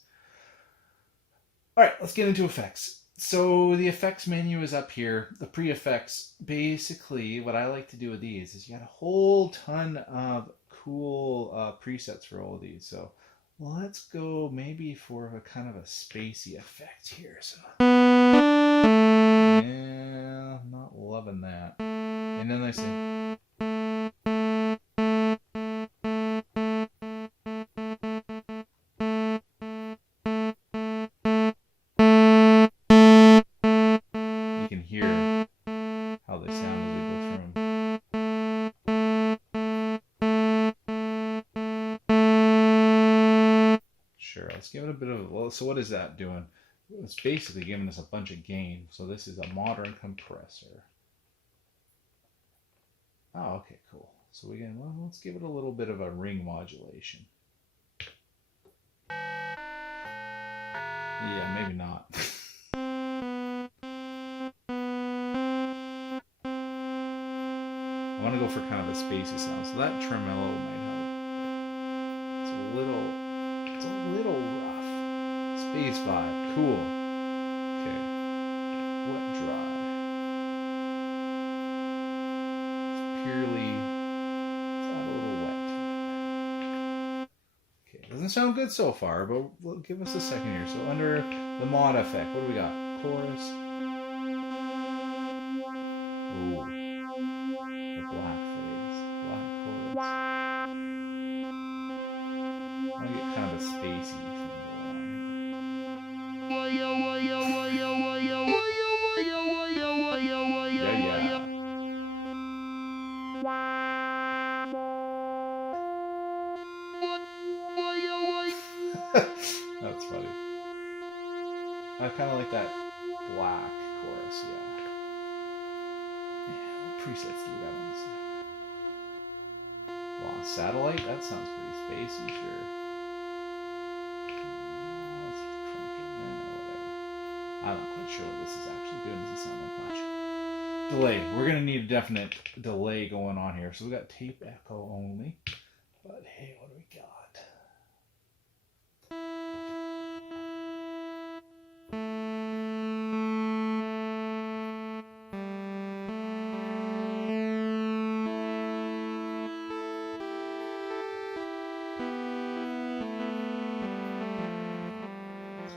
All right, let's get into effects. So the effects menu is up here. The pre-effects, basically what I like to do with these is you got a whole ton of cool presets for all of these. So let's go maybe for a kind of a spacey effect here. So yeah, I'm not loving that. And then I say, you can hear how they sound as we go through them. Sure, let's give it a bit of, well, so what is that doing? It's basically giving us a bunch of gain. So this is a modern compressor. Oh, okay, cool. So let's give it a little bit of a ring modulation. Yeah, maybe not. I want to go for kind of a spacey sound, so that tremolo might help. It's a little rough. Space vibe, cool. Okay, wet dry. Let's add a little wet to it. Okay, doesn't sound good so far, but we'll give us a second here. So under the mod effect, what do we got? Chorus. Ooh, the black phase, black chorus. I want to get kind of a spacey thing going on here. Yeah. That's funny. I kind of like that black chorus, yeah. What presets do we got on this thing? Well, satellite, that sounds pretty spacey, sure. Let's crank it in, whatever. I'm not quite sure what this is actually doing. Doesn't sound like much. Delay. We're going to need a definite delay going on here. So we got tape echo only. But hey, what do we got?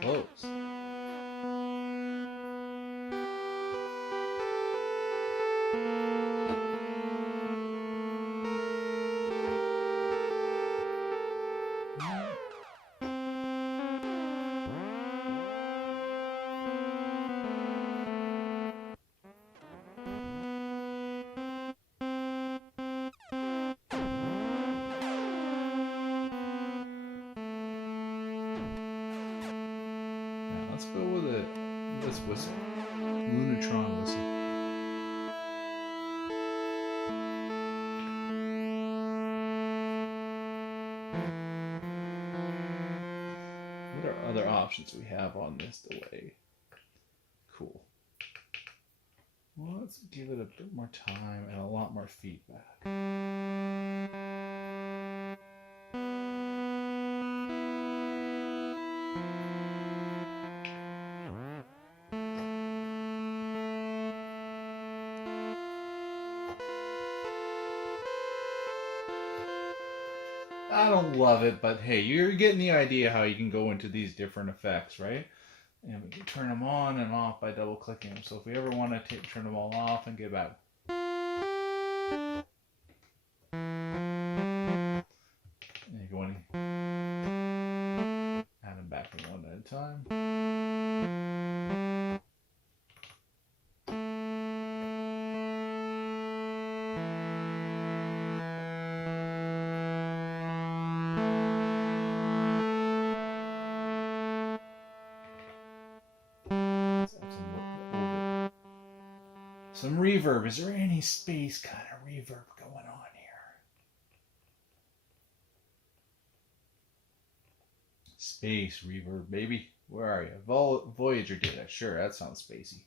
Close. Let's go with this whistle. Lunatron whistle. What are other options we have on this delay? Cool. Well, let's give it a bit more time and a lot more feedback. I don't love it, but hey, you're getting the idea how you can go into these different effects, right? And we can turn them on and off by double clicking them. So if we ever want to turn them all off and get back. And you go in, add them back in one at a time. Some reverb. Is there any space kind of reverb going on here? Space reverb, baby. Where are you? Voyager data. Sure, that sounds spacey.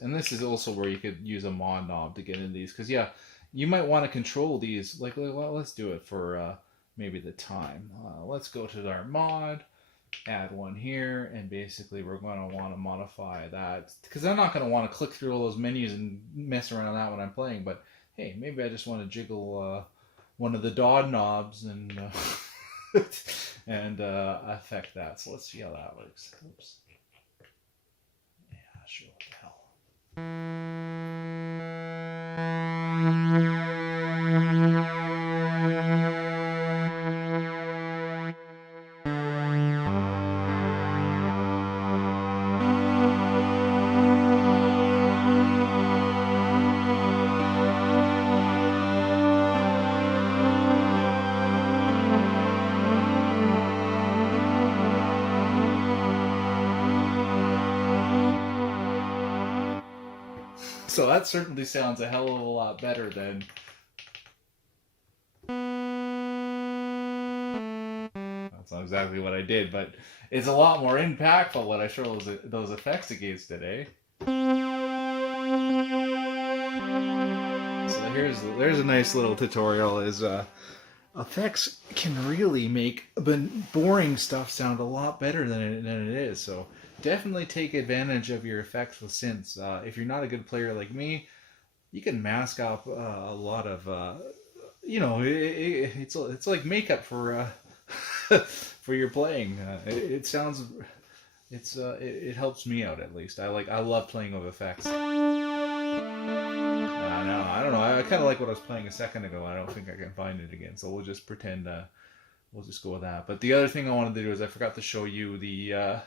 And this is also where you could use a mod knob to get in these, because yeah, you might want to control these. Like, well, let's do it for maybe the time. Let's go to our mod, add one here, and basically we're going to want to modify that, because I'm not going to want to click through all those menus and mess around on that when I'm playing. But hey, maybe I just want to jiggle one of the dot knobs and and affect that. So let's see how that works. Oops. Yeah, sure. What the hell. So that certainly sounds a hell of a lot better than... That's not exactly what I did, but it's a lot more impactful when I show those effects against it, eh? So there's a nice little tutorial. Effects can really make boring stuff sound a lot better than it is. So definitely take advantage of your effects with synths. If you're not a good player like me, you can mask up a lot of, you know, it's like makeup for for your playing. It sounds, it helps me out at least. I love playing with effects. I don't know. I kind of like what I was playing a second ago. I don't think I can find it again, so we'll just pretend. We'll just go with that. But the other thing I wanted to do is I forgot to show you the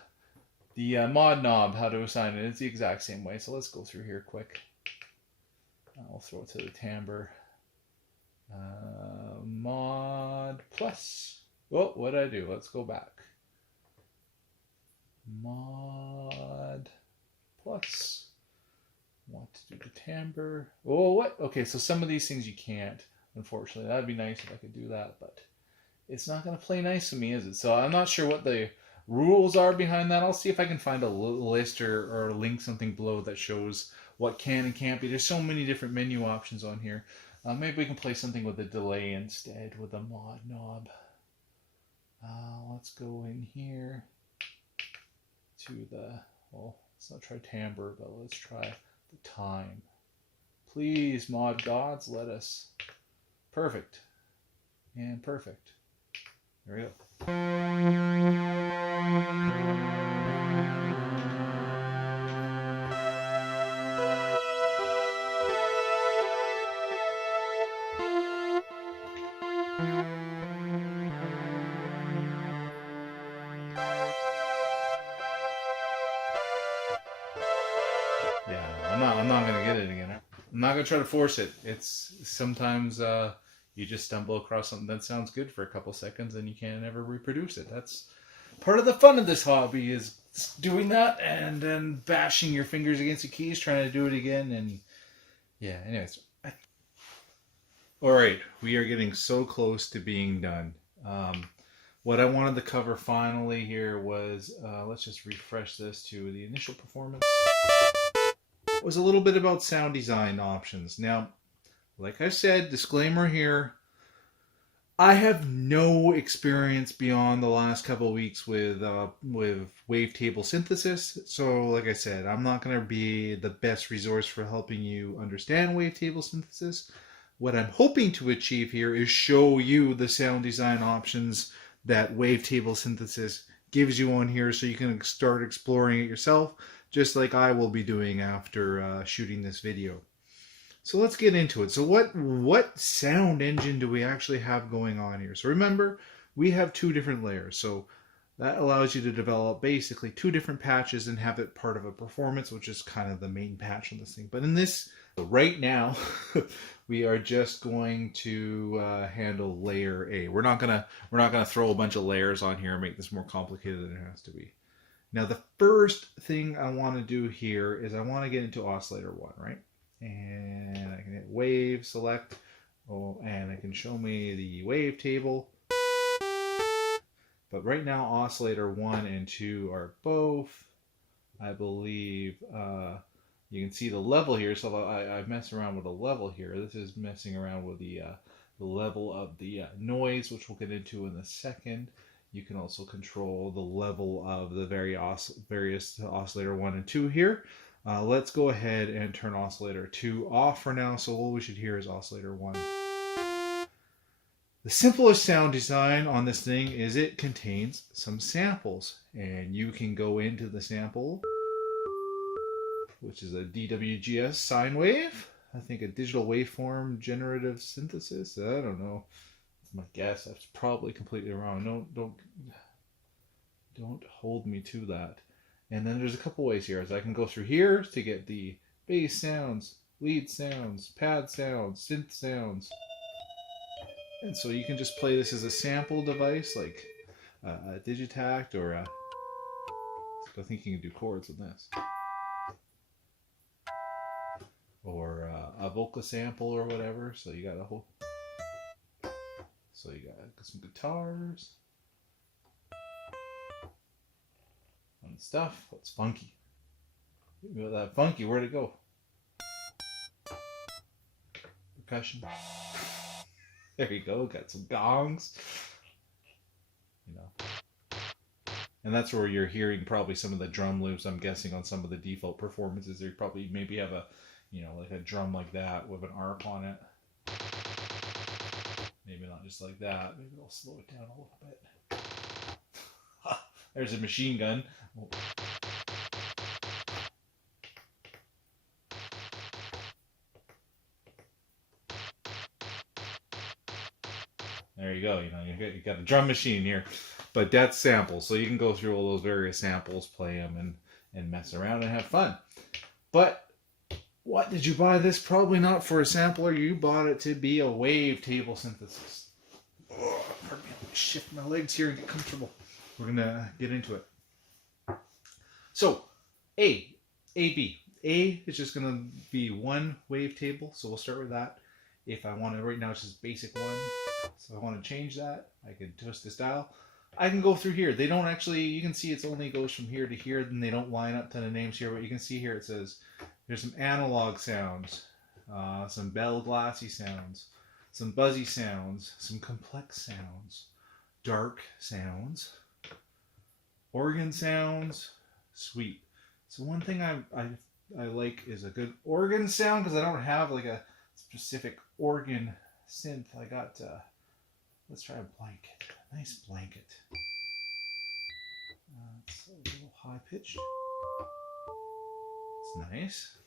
mod knob, how to assign it. It's the exact same way. So let's go through here quick. I'll throw it to the timbre. Mod plus. Oh, what did I do? Let's go back. Mod plus. Want to do the timbre. Oh, what? Okay, so some of these things you can't, unfortunately. That'd be nice if I could do that, but it's not going to play nice to me, is it? So I'm not sure what the rules are behind that. I'll see if I can find a list or link something below that shows what can and can't be. There's so many different menu options on here. Maybe we can play something with a delay instead with a mod knob. Let's go in here to the, well, let's not try timbre, but let's try the time. Please, mod gods, let us. Perfect. And perfect. There we go. I'm not gonna get it again. I'm not gonna try to force it. It's sometimes you just stumble across something that sounds good for a couple seconds and you can't ever reproduce it. That's part of the fun of this hobby, is doing that and then bashing your fingers against the keys, trying to do it again. And yeah, anyways. All right, we are getting so close to being done. What I wanted to cover finally here was, let's just refresh this to the initial performance. Was a little bit about sound design options. Now, like I said, disclaimer here, I have no experience beyond the last couple of weeks with wavetable synthesis. So, like I said, I'm not going to be the best resource for helping you understand wavetable synthesis. What I'm hoping to achieve here is show you the sound design options that wavetable synthesis gives you on here, so you can start exploring it yourself, just like I will be doing after shooting this video. So let's get into it. So what sound engine do we actually have going on here? So remember, we have two different layers. So that allows you to develop basically two different patches and have it part of a performance, which is kind of the main patch on this thing. But in this, right now, we are just going to handle layer A. We're not gonna throw a bunch of layers on here and make this more complicated than it has to be. Now the first thing I want to do here is I want to get into oscillator 1, right? And I can hit wave, select, and it can show me the wave table. But right now, oscillator 1 and 2 are both, I believe, you can see the level here. So I've messed around with the level here. This is messing around with the level of the noise, which we'll get into in a second. You can also control the level of the various oscillator 1 and 2 here. Let's go ahead and turn oscillator 2 off for now, so all we should hear is oscillator 1. The simplest sound design on this thing is it contains some samples, and you can go into the sample, which is a DWGS sine wave. I think a digital waveform generative synthesis. I don't know. That's my guess. That's probably completely wrong. Don't hold me to that. And then there's a couple ways here. So I can go through here to get the bass sounds, lead sounds, pad sounds, synth sounds. And so you can just play this as a sample device, like a Digitact, or I think you can do chords with this. Or a vocal sample or whatever. So you got a whole... So you got some guitars. And stuff. What's funky? With that funky, where'd it go? Percussion. There you go. Got some gongs. You know, and that's where you're hearing probably some of the drum loops. I'm guessing on some of the default performances, there probably maybe have a, you know, like a drum like that with an arc on it. Maybe not just like that. Maybe I'll slow it down a little bit. There's a machine gun. Oh. There you go. You know, you got a drum machine here, but that's samples. So you can go through all those various samples, play them, and mess around and have fun. But what did you buy this? Probably not for a sampler. You bought it to be a wavetable synthesis. Oh, pardon me. Let me shift my legs here and get comfortable. We're gonna get into it. So, A, B. A is just gonna be one wavetable, so we'll start with that. If I want to, right now it's just basic one. So if I want to change that, I can twist this dial. I can go through here. They don't actually, you can see it only goes from here to here, and they don't line up to the names here, but you can see here it says there's some analog sounds, some bell glassy sounds, some buzzy sounds, some complex sounds, dark sounds, organ sounds, sweep. So one thing I like is a good organ sound, because I don't have like a specific organ synth. I got, let's try a blanket. A nice blanket. It's a little high pitched. It's nice.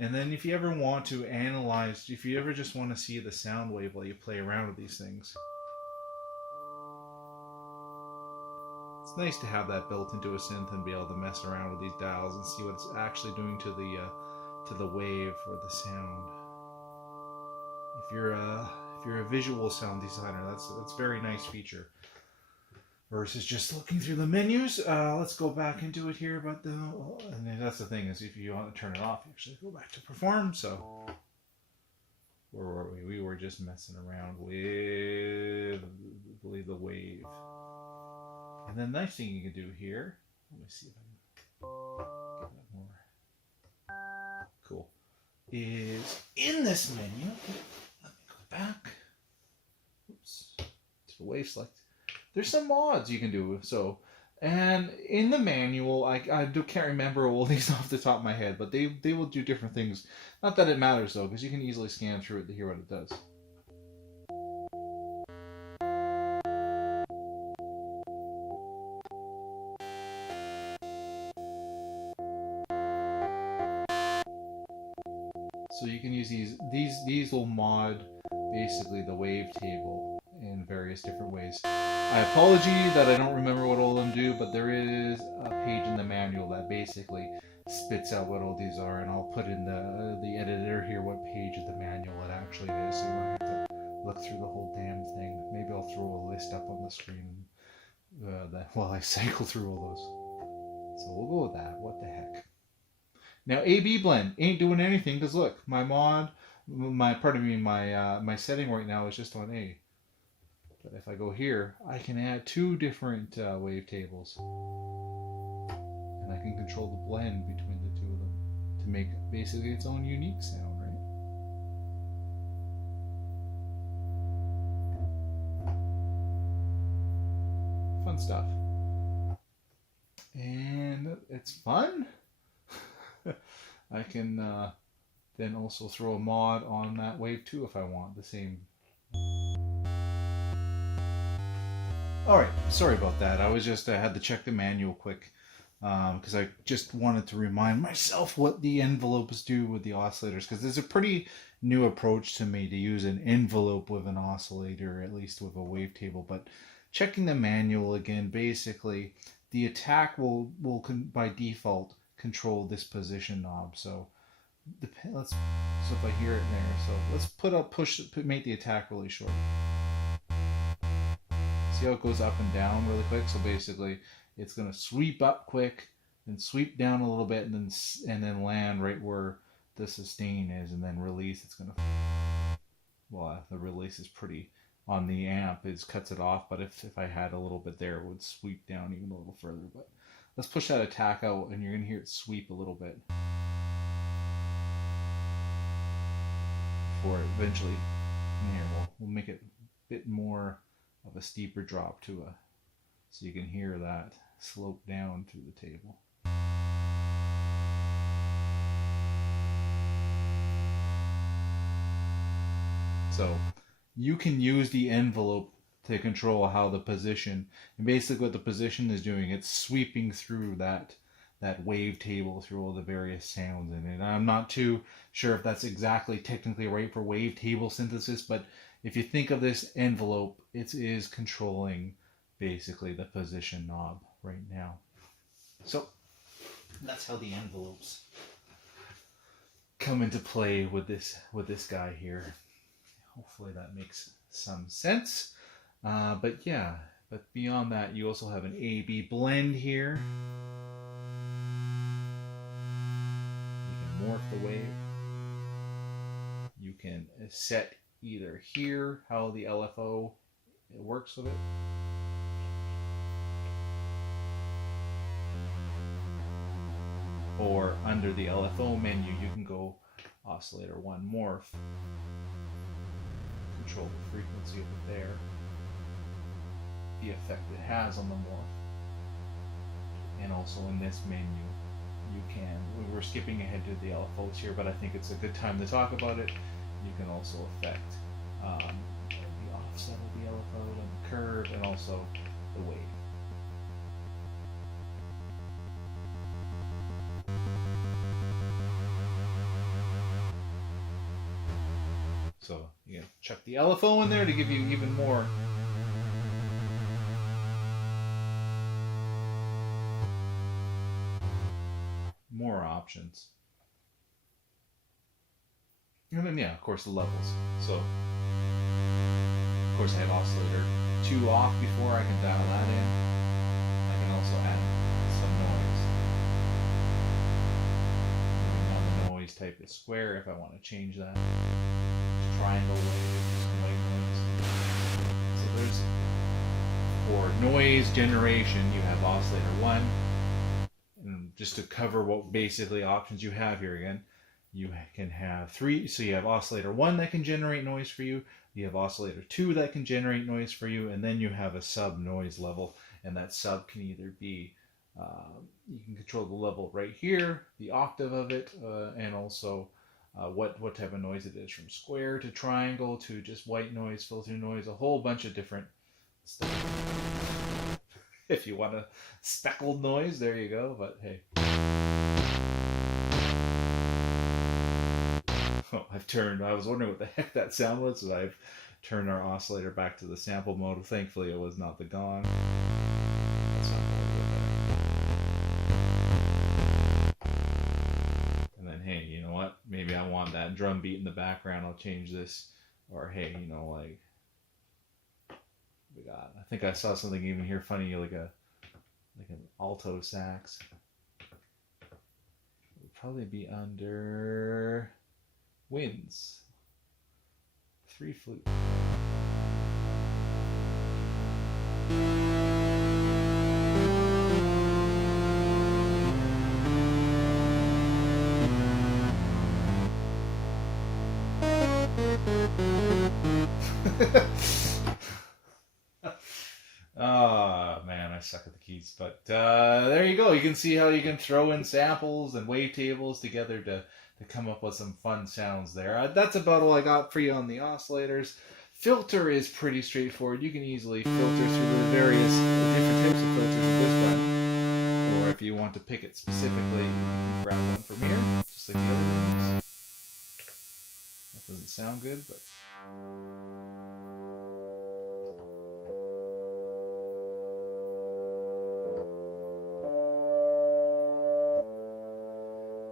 And then if you ever want to analyze, if you ever just want to see the sound wave while you play around with these things, it's nice to have that built into a synth and be able to mess around with these dials and see what it's actually doing to the wave or the sound. If you're a visual sound designer, that's a very nice feature. Versus just looking through the menus. Let's go back into it here. But and that's the thing, is if you want to turn it off, you actually go back to perform. So where were we? We were just messing around with, I believe, the wave. And then the nice thing you can do here, let me see if I can get that more cool, is in this menu, let me go back. Oops. the wave select. There's some mods you can do. So, and in the manual, I can't remember all these off the top of my head, but they will do different things. Not that it matters though, because you can easily scan through it to hear what it does. So you can use these will mod basically the wavetable in various different ways. I apologize that I don't remember what all of them do, but there is a page in the manual that basically spits out what all these are, and I'll put in the editor here what page of the manual it actually is, so you don't have to look through the whole damn thing. Maybe I'll throw a list up on the screen while I cycle through all those. So we'll go with that. What the heck? Now A/B blend ain't doing anything because look, my setting right now is just on A. But if I go here, I can add two different wavetables, and I can control the blend between the two of them to make basically its own unique sound, right? Fun stuff, and it's fun. I can then also throw a mod on that wave too if I want the same. Alright, sorry about that. I was just, I had to check the manual quick because I just wanted to remind myself what the envelopes do with the oscillators, because there's a pretty new approach to me to use an envelope with an oscillator, at least with a wavetable. But checking the manual again, basically the attack will by default control this position knob. So if I hear it there, so let's make the attack really short. See how it goes up and down really quick? So basically it's going to sweep up quick and sweep down a little bit and then land right where the sustain is, and then release. It's going to, well, the release is pretty on the amp, it cuts it off, but if I had a little bit there, it would sweep down even a little further. But let's push that attack out and you're going to hear it sweep a little bit before eventually, here, we'll make it a bit more of a steeper drop to so you can hear that slope down to the table. So you can use the envelope to control how the position, and basically what the position is doing, it's sweeping through that wavetable through all the various sounds in it. I'm not too sure if that's exactly technically right for wavetable synthesis, but if you think of this envelope, it is controlling basically the position knob right now. So that's how the envelopes come into play with this guy here. Hopefully that makes some sense. But yeah, but beyond that, you also have an A/B blend here. You can morph the wave. You can set either here how the LFO works with it. Or under the LFO menu, you can go oscillator 1 morph. Control the frequency of it there. The effect it has on the morph. And also in this menu, you can, we're skipping ahead to the LFOs here, but I think it's a good time to talk about it. You can also affect the offset of the LFO and the curve, and also the wave. So you can chuck the LFO in there to give you even more options. And then, yeah, of course, the levels. So, of course, I had oscillator 2 off before. I can dial that in. I can also add some noise. Now the noise type is square if I want to change that. Triangle wave, some white noise. So there's, for noise generation, you have oscillator 1. And just to cover what basically options you have here again, you can have three. So you have oscillator 1 that can generate noise for you. You have oscillator 2 that can generate noise for you, and then you have a sub noise level, and that sub can either be you can control the level right here, the octave of it, and also what type of noise it is, from square to triangle to just white noise, filter noise, a whole bunch of different stuff. If you want a speckled noise, there you go. But hey, oh, I was wondering what the heck that sound was, so I've turned our oscillator back to the sample mode. Thankfully, it was not the gong. That's not and then, hey, you know what? Maybe I want that drum beat in the background. I'll change this. Or hey, you know, like we got. I think I saw something even here funny, like an alto sax. It would probably be under winds. 3 flute. Oh man, I suck at the keys. But there you go. You can see how you can throw in samples and wavetables together to come up with some fun sounds there. That's about all I got for you on the oscillators. Filter is pretty straightforward. You can easily filter through the various different types of filters with this one. Or if you want to pick it specifically, you can grab one from here, just like the other ones. That doesn't sound good, but...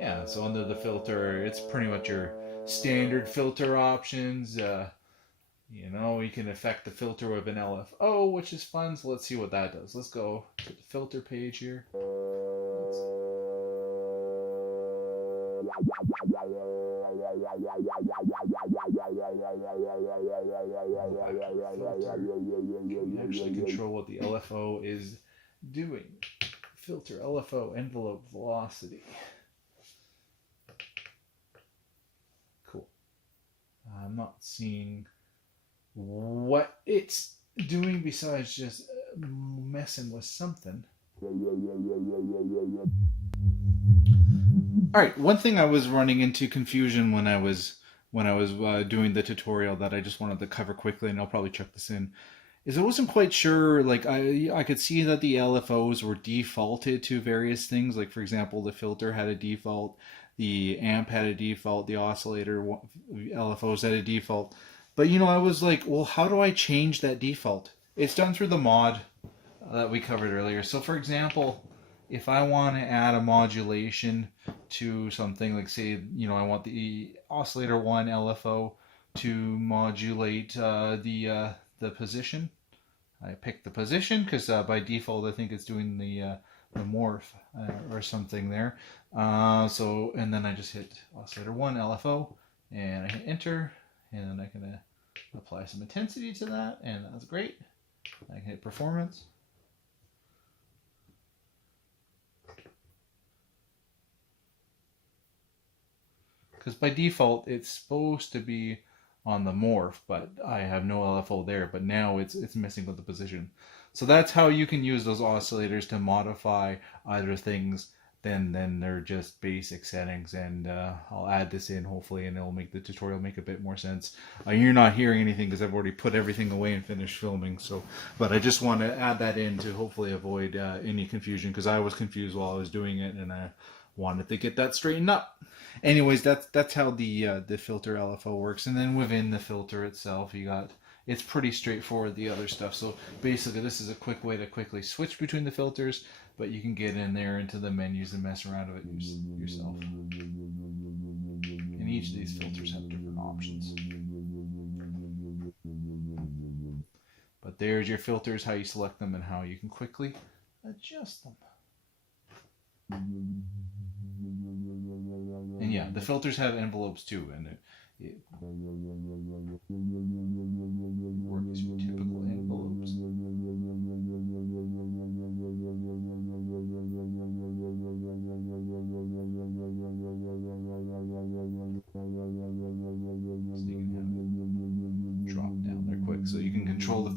yeah, so under the filter, it's pretty much your standard filter options. You know, you can affect the filter with an LFO, which is fun. So let's see what that does. Let's go to the filter page here. You can actually control what the LFO is doing. Filter LFO envelope velocity. Cool. I'm not seeing what it's doing besides just messing with something. All right, one thing I was running into confusion when I was doing the tutorial that I just wanted to cover quickly, and I'll probably chuck this in, is I wasn't quite sure. Like I could see that the LFOs were defaulted to various things. Like for example, the filter had a default, the amp had a default, the oscillator LFOs had a default. But you know, I was like, well, how do I change that default? It's done through the mod that we covered earlier. So for example, if I want to add a modulation to something, like say, you know, I want the oscillator 1 LFO to modulate the position. I pick the position because by default I think it's doing the morph or something there. So and then I just hit oscillator 1 LFO and I hit enter, and then I can apply some intensity to that, and that's great. I can hit performance. Because by default it's supposed to be on the morph, but I have no LFO there, but now it's messing with the position. So that's how you can use those oscillators to modify other things than they're just basic settings. And I'll add this in hopefully, and it'll make the tutorial make a bit more sense. You're not hearing anything because I've already put everything away and finished filming. So, but I just want to add that in to hopefully avoid any confusion, because I was confused while I was doing it, and I wanted to get that straightened up. Anyways, that's how the filter LFO works. And then within the filter itself, it's pretty straightforward, the other stuff. So basically this is a quick way to quickly switch between the filters, but you can get in there into the menus and mess around with it yourself. And each of these filters have different options. But there's your filters, how you select them and how you can quickly adjust them. And yeah, the filters have envelopes too, and it works with typical envelopes.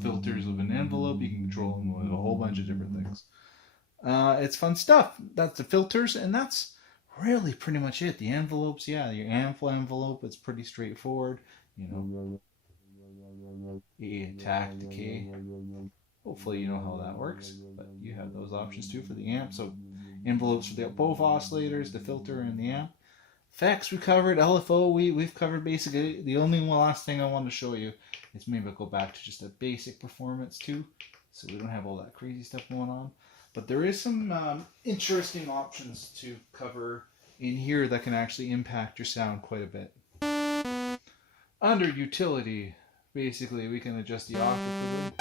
filters of an envelope. You can control them with a whole bunch of different things. It's fun stuff. That's the filters, and that's really pretty much it. The envelopes, yeah, your amp envelope, it's pretty straightforward. You know, E attack, decay. Hopefully you know how that works, but you have those options too for the amp. So envelopes for both oscillators, the filter, and the amp. Effects we covered, LFO we've covered basically. The only last thing I want to show you is maybe I'll go back to just a basic performance too, so we don't have all that crazy stuff going on. But there is some interesting options to cover in here that can actually impact your sound quite a bit. Under utility, basically we can adjust the octave.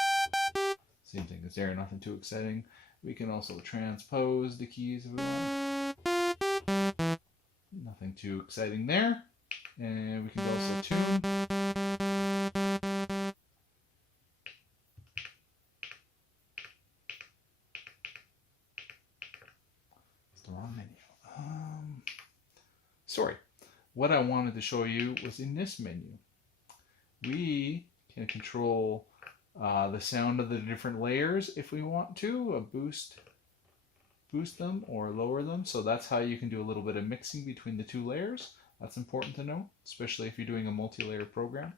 Same thing as there, nothing too exciting. We can also transpose the keys if we want. Nothing too exciting there. And we can also tune. It's the wrong menu. Sorry. What I wanted to show you was in this menu. We can control the sound of the different layers if we want to, boost them or lower them. So that's how you can do a little bit of mixing between the two layers. That's important to know, especially if you're doing a multi-layer program.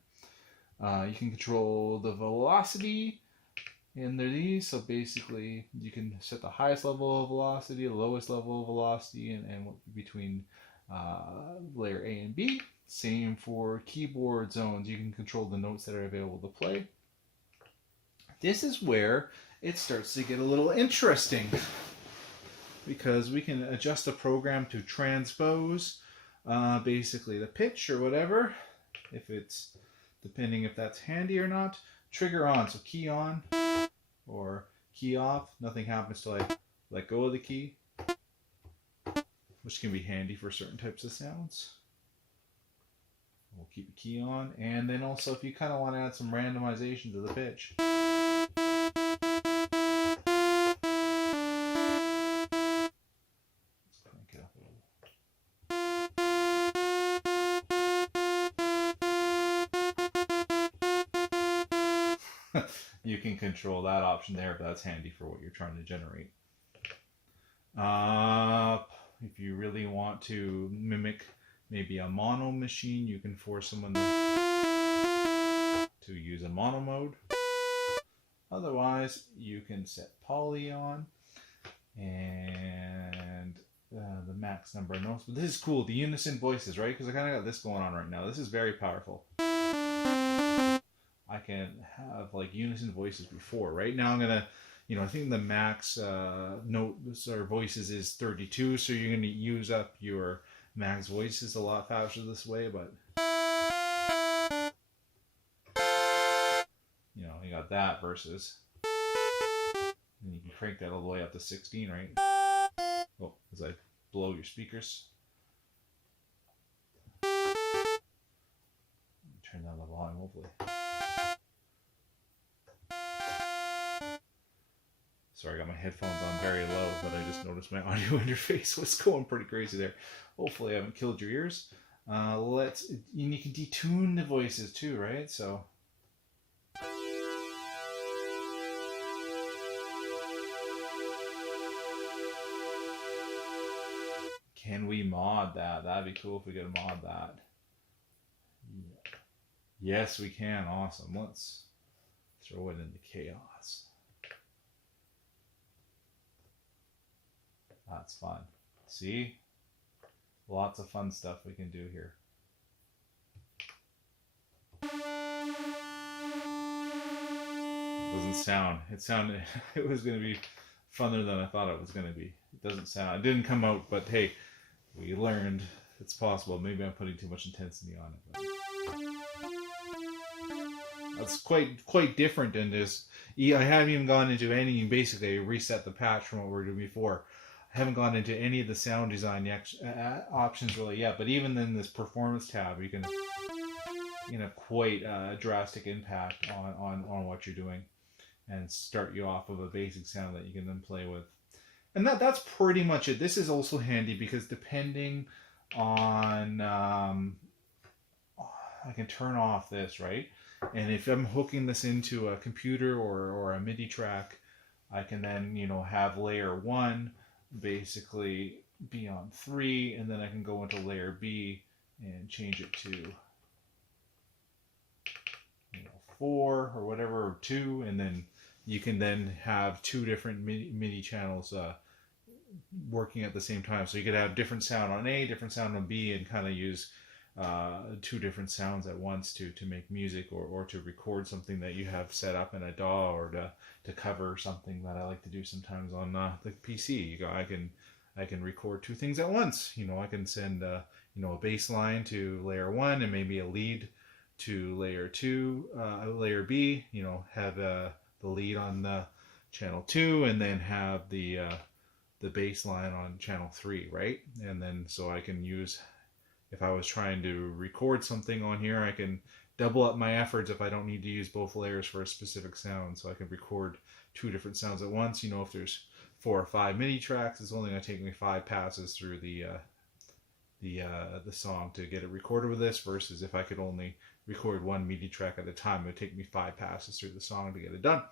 You can control the velocity in these. So basically you can set the highest level of velocity, the lowest level of velocity, and between layer A and B. Same for keyboard zones. You can control the notes that are available to play. This is where it starts to get a little interesting, because we can adjust the program to transpose basically the pitch or whatever, if it's, depending if that's handy or not. Trigger on, so key on or key off. Nothing happens till I let go of the key, which can be handy for certain types of sounds. We'll keep the key on, and then also if you kind of want to add some randomization to the pitch. Let's crank it up a little. You can control that option there, but that's handy for what you're trying to generate. If you really want to mimic maybe a mono machine, you can force someone to use a mono mode. Otherwise, you can set poly on and the max number of notes. But this is cool, the unison voices, right? Because I kind of got this going on right now. This is very powerful. I can have like unison voices before. Right now I'm going to, I think the max notes or voices is 32, so you're going to use up your max voices a lot faster this way, but you got that versus, and you can crank that all the way up to 16, right? Oh, as I blow your speakers. Turn down the volume, hopefully. Sorry, I got my headphones on very low, but I just noticed my audio interface was going pretty crazy there. Hopefully I haven't killed your ears. And you can detune the voices too, right? So can we mod that? That'd be cool if we could mod that. Yeah. Yes, we can. Awesome. Let's throw it into Kaoss. That's fun. See? Lots of fun stuff we can do here. It doesn't sound. It was going to be funner than I thought it was going to be. It doesn't sound. It didn't come out, but hey, we learned it's possible. Maybe I'm putting too much intensity on it. But that's quite different than this. I haven't even gone into any. Basically, reset the patch from what we were doing before. I haven't gone into any of the sound design options really yet, but even in this performance tab, you can, quite a drastic impact on what you're doing, and start you off of a basic sound that you can then play with. And that's pretty much it. This is also handy because depending on, I can turn off this, right? And if I'm hooking this into a computer or a MIDI track, I can then, have layer 1 basically be on 3, and then I can go into layer B and change it to 4 or whatever, or 2, and then you can then have two different MIDI channels working at the same time. So you could have different sound on A, different sound on B, and kind of use two different sounds at once to make music, or to record something that you have set up in a DAW, or to cover something that I like to do sometimes on the PC. I can record two things at once. I can send a bass line to layer 1 and maybe a lead to layer 2, layer B. Have the lead on the channel 2, and then have the bass line on channel 3, right? And then so I can use, if I was trying to record something on here, I can double up my efforts if I don't need to use both layers for a specific sound. So I can record two different sounds at once. If there's 4 or 5 MIDI tracks, it's only going to take me 5 passes through the song to get it recorded with this, versus if I could only record one MIDI track at a time, it would take me 5 passes through the song to get it done.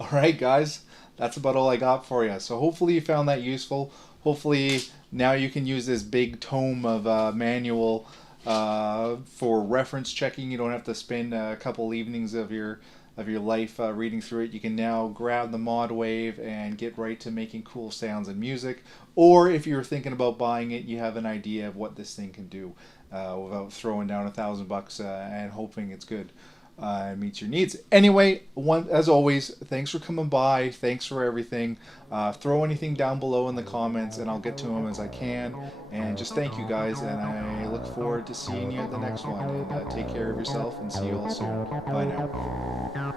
All right, guys, that's about all I got for you. So hopefully you found that useful. Hopefully now you can use this big tome of manual for reference checking. You don't have to spend a couple evenings of your life reading through it. You can now grab the modwave and get right to making cool sounds and music. Or if you're thinking about buying it, you have an idea of what this thing can do without throwing down $1,000 and hoping it's good. Meets your needs. Anyway, as always, thanks for coming by. Thanks for everything. Throw anything down below in the comments, and I'll get to them as I can. And just thank you guys, and I look forward to seeing you at the next one. And take care of yourself, and see you all soon. Bye now.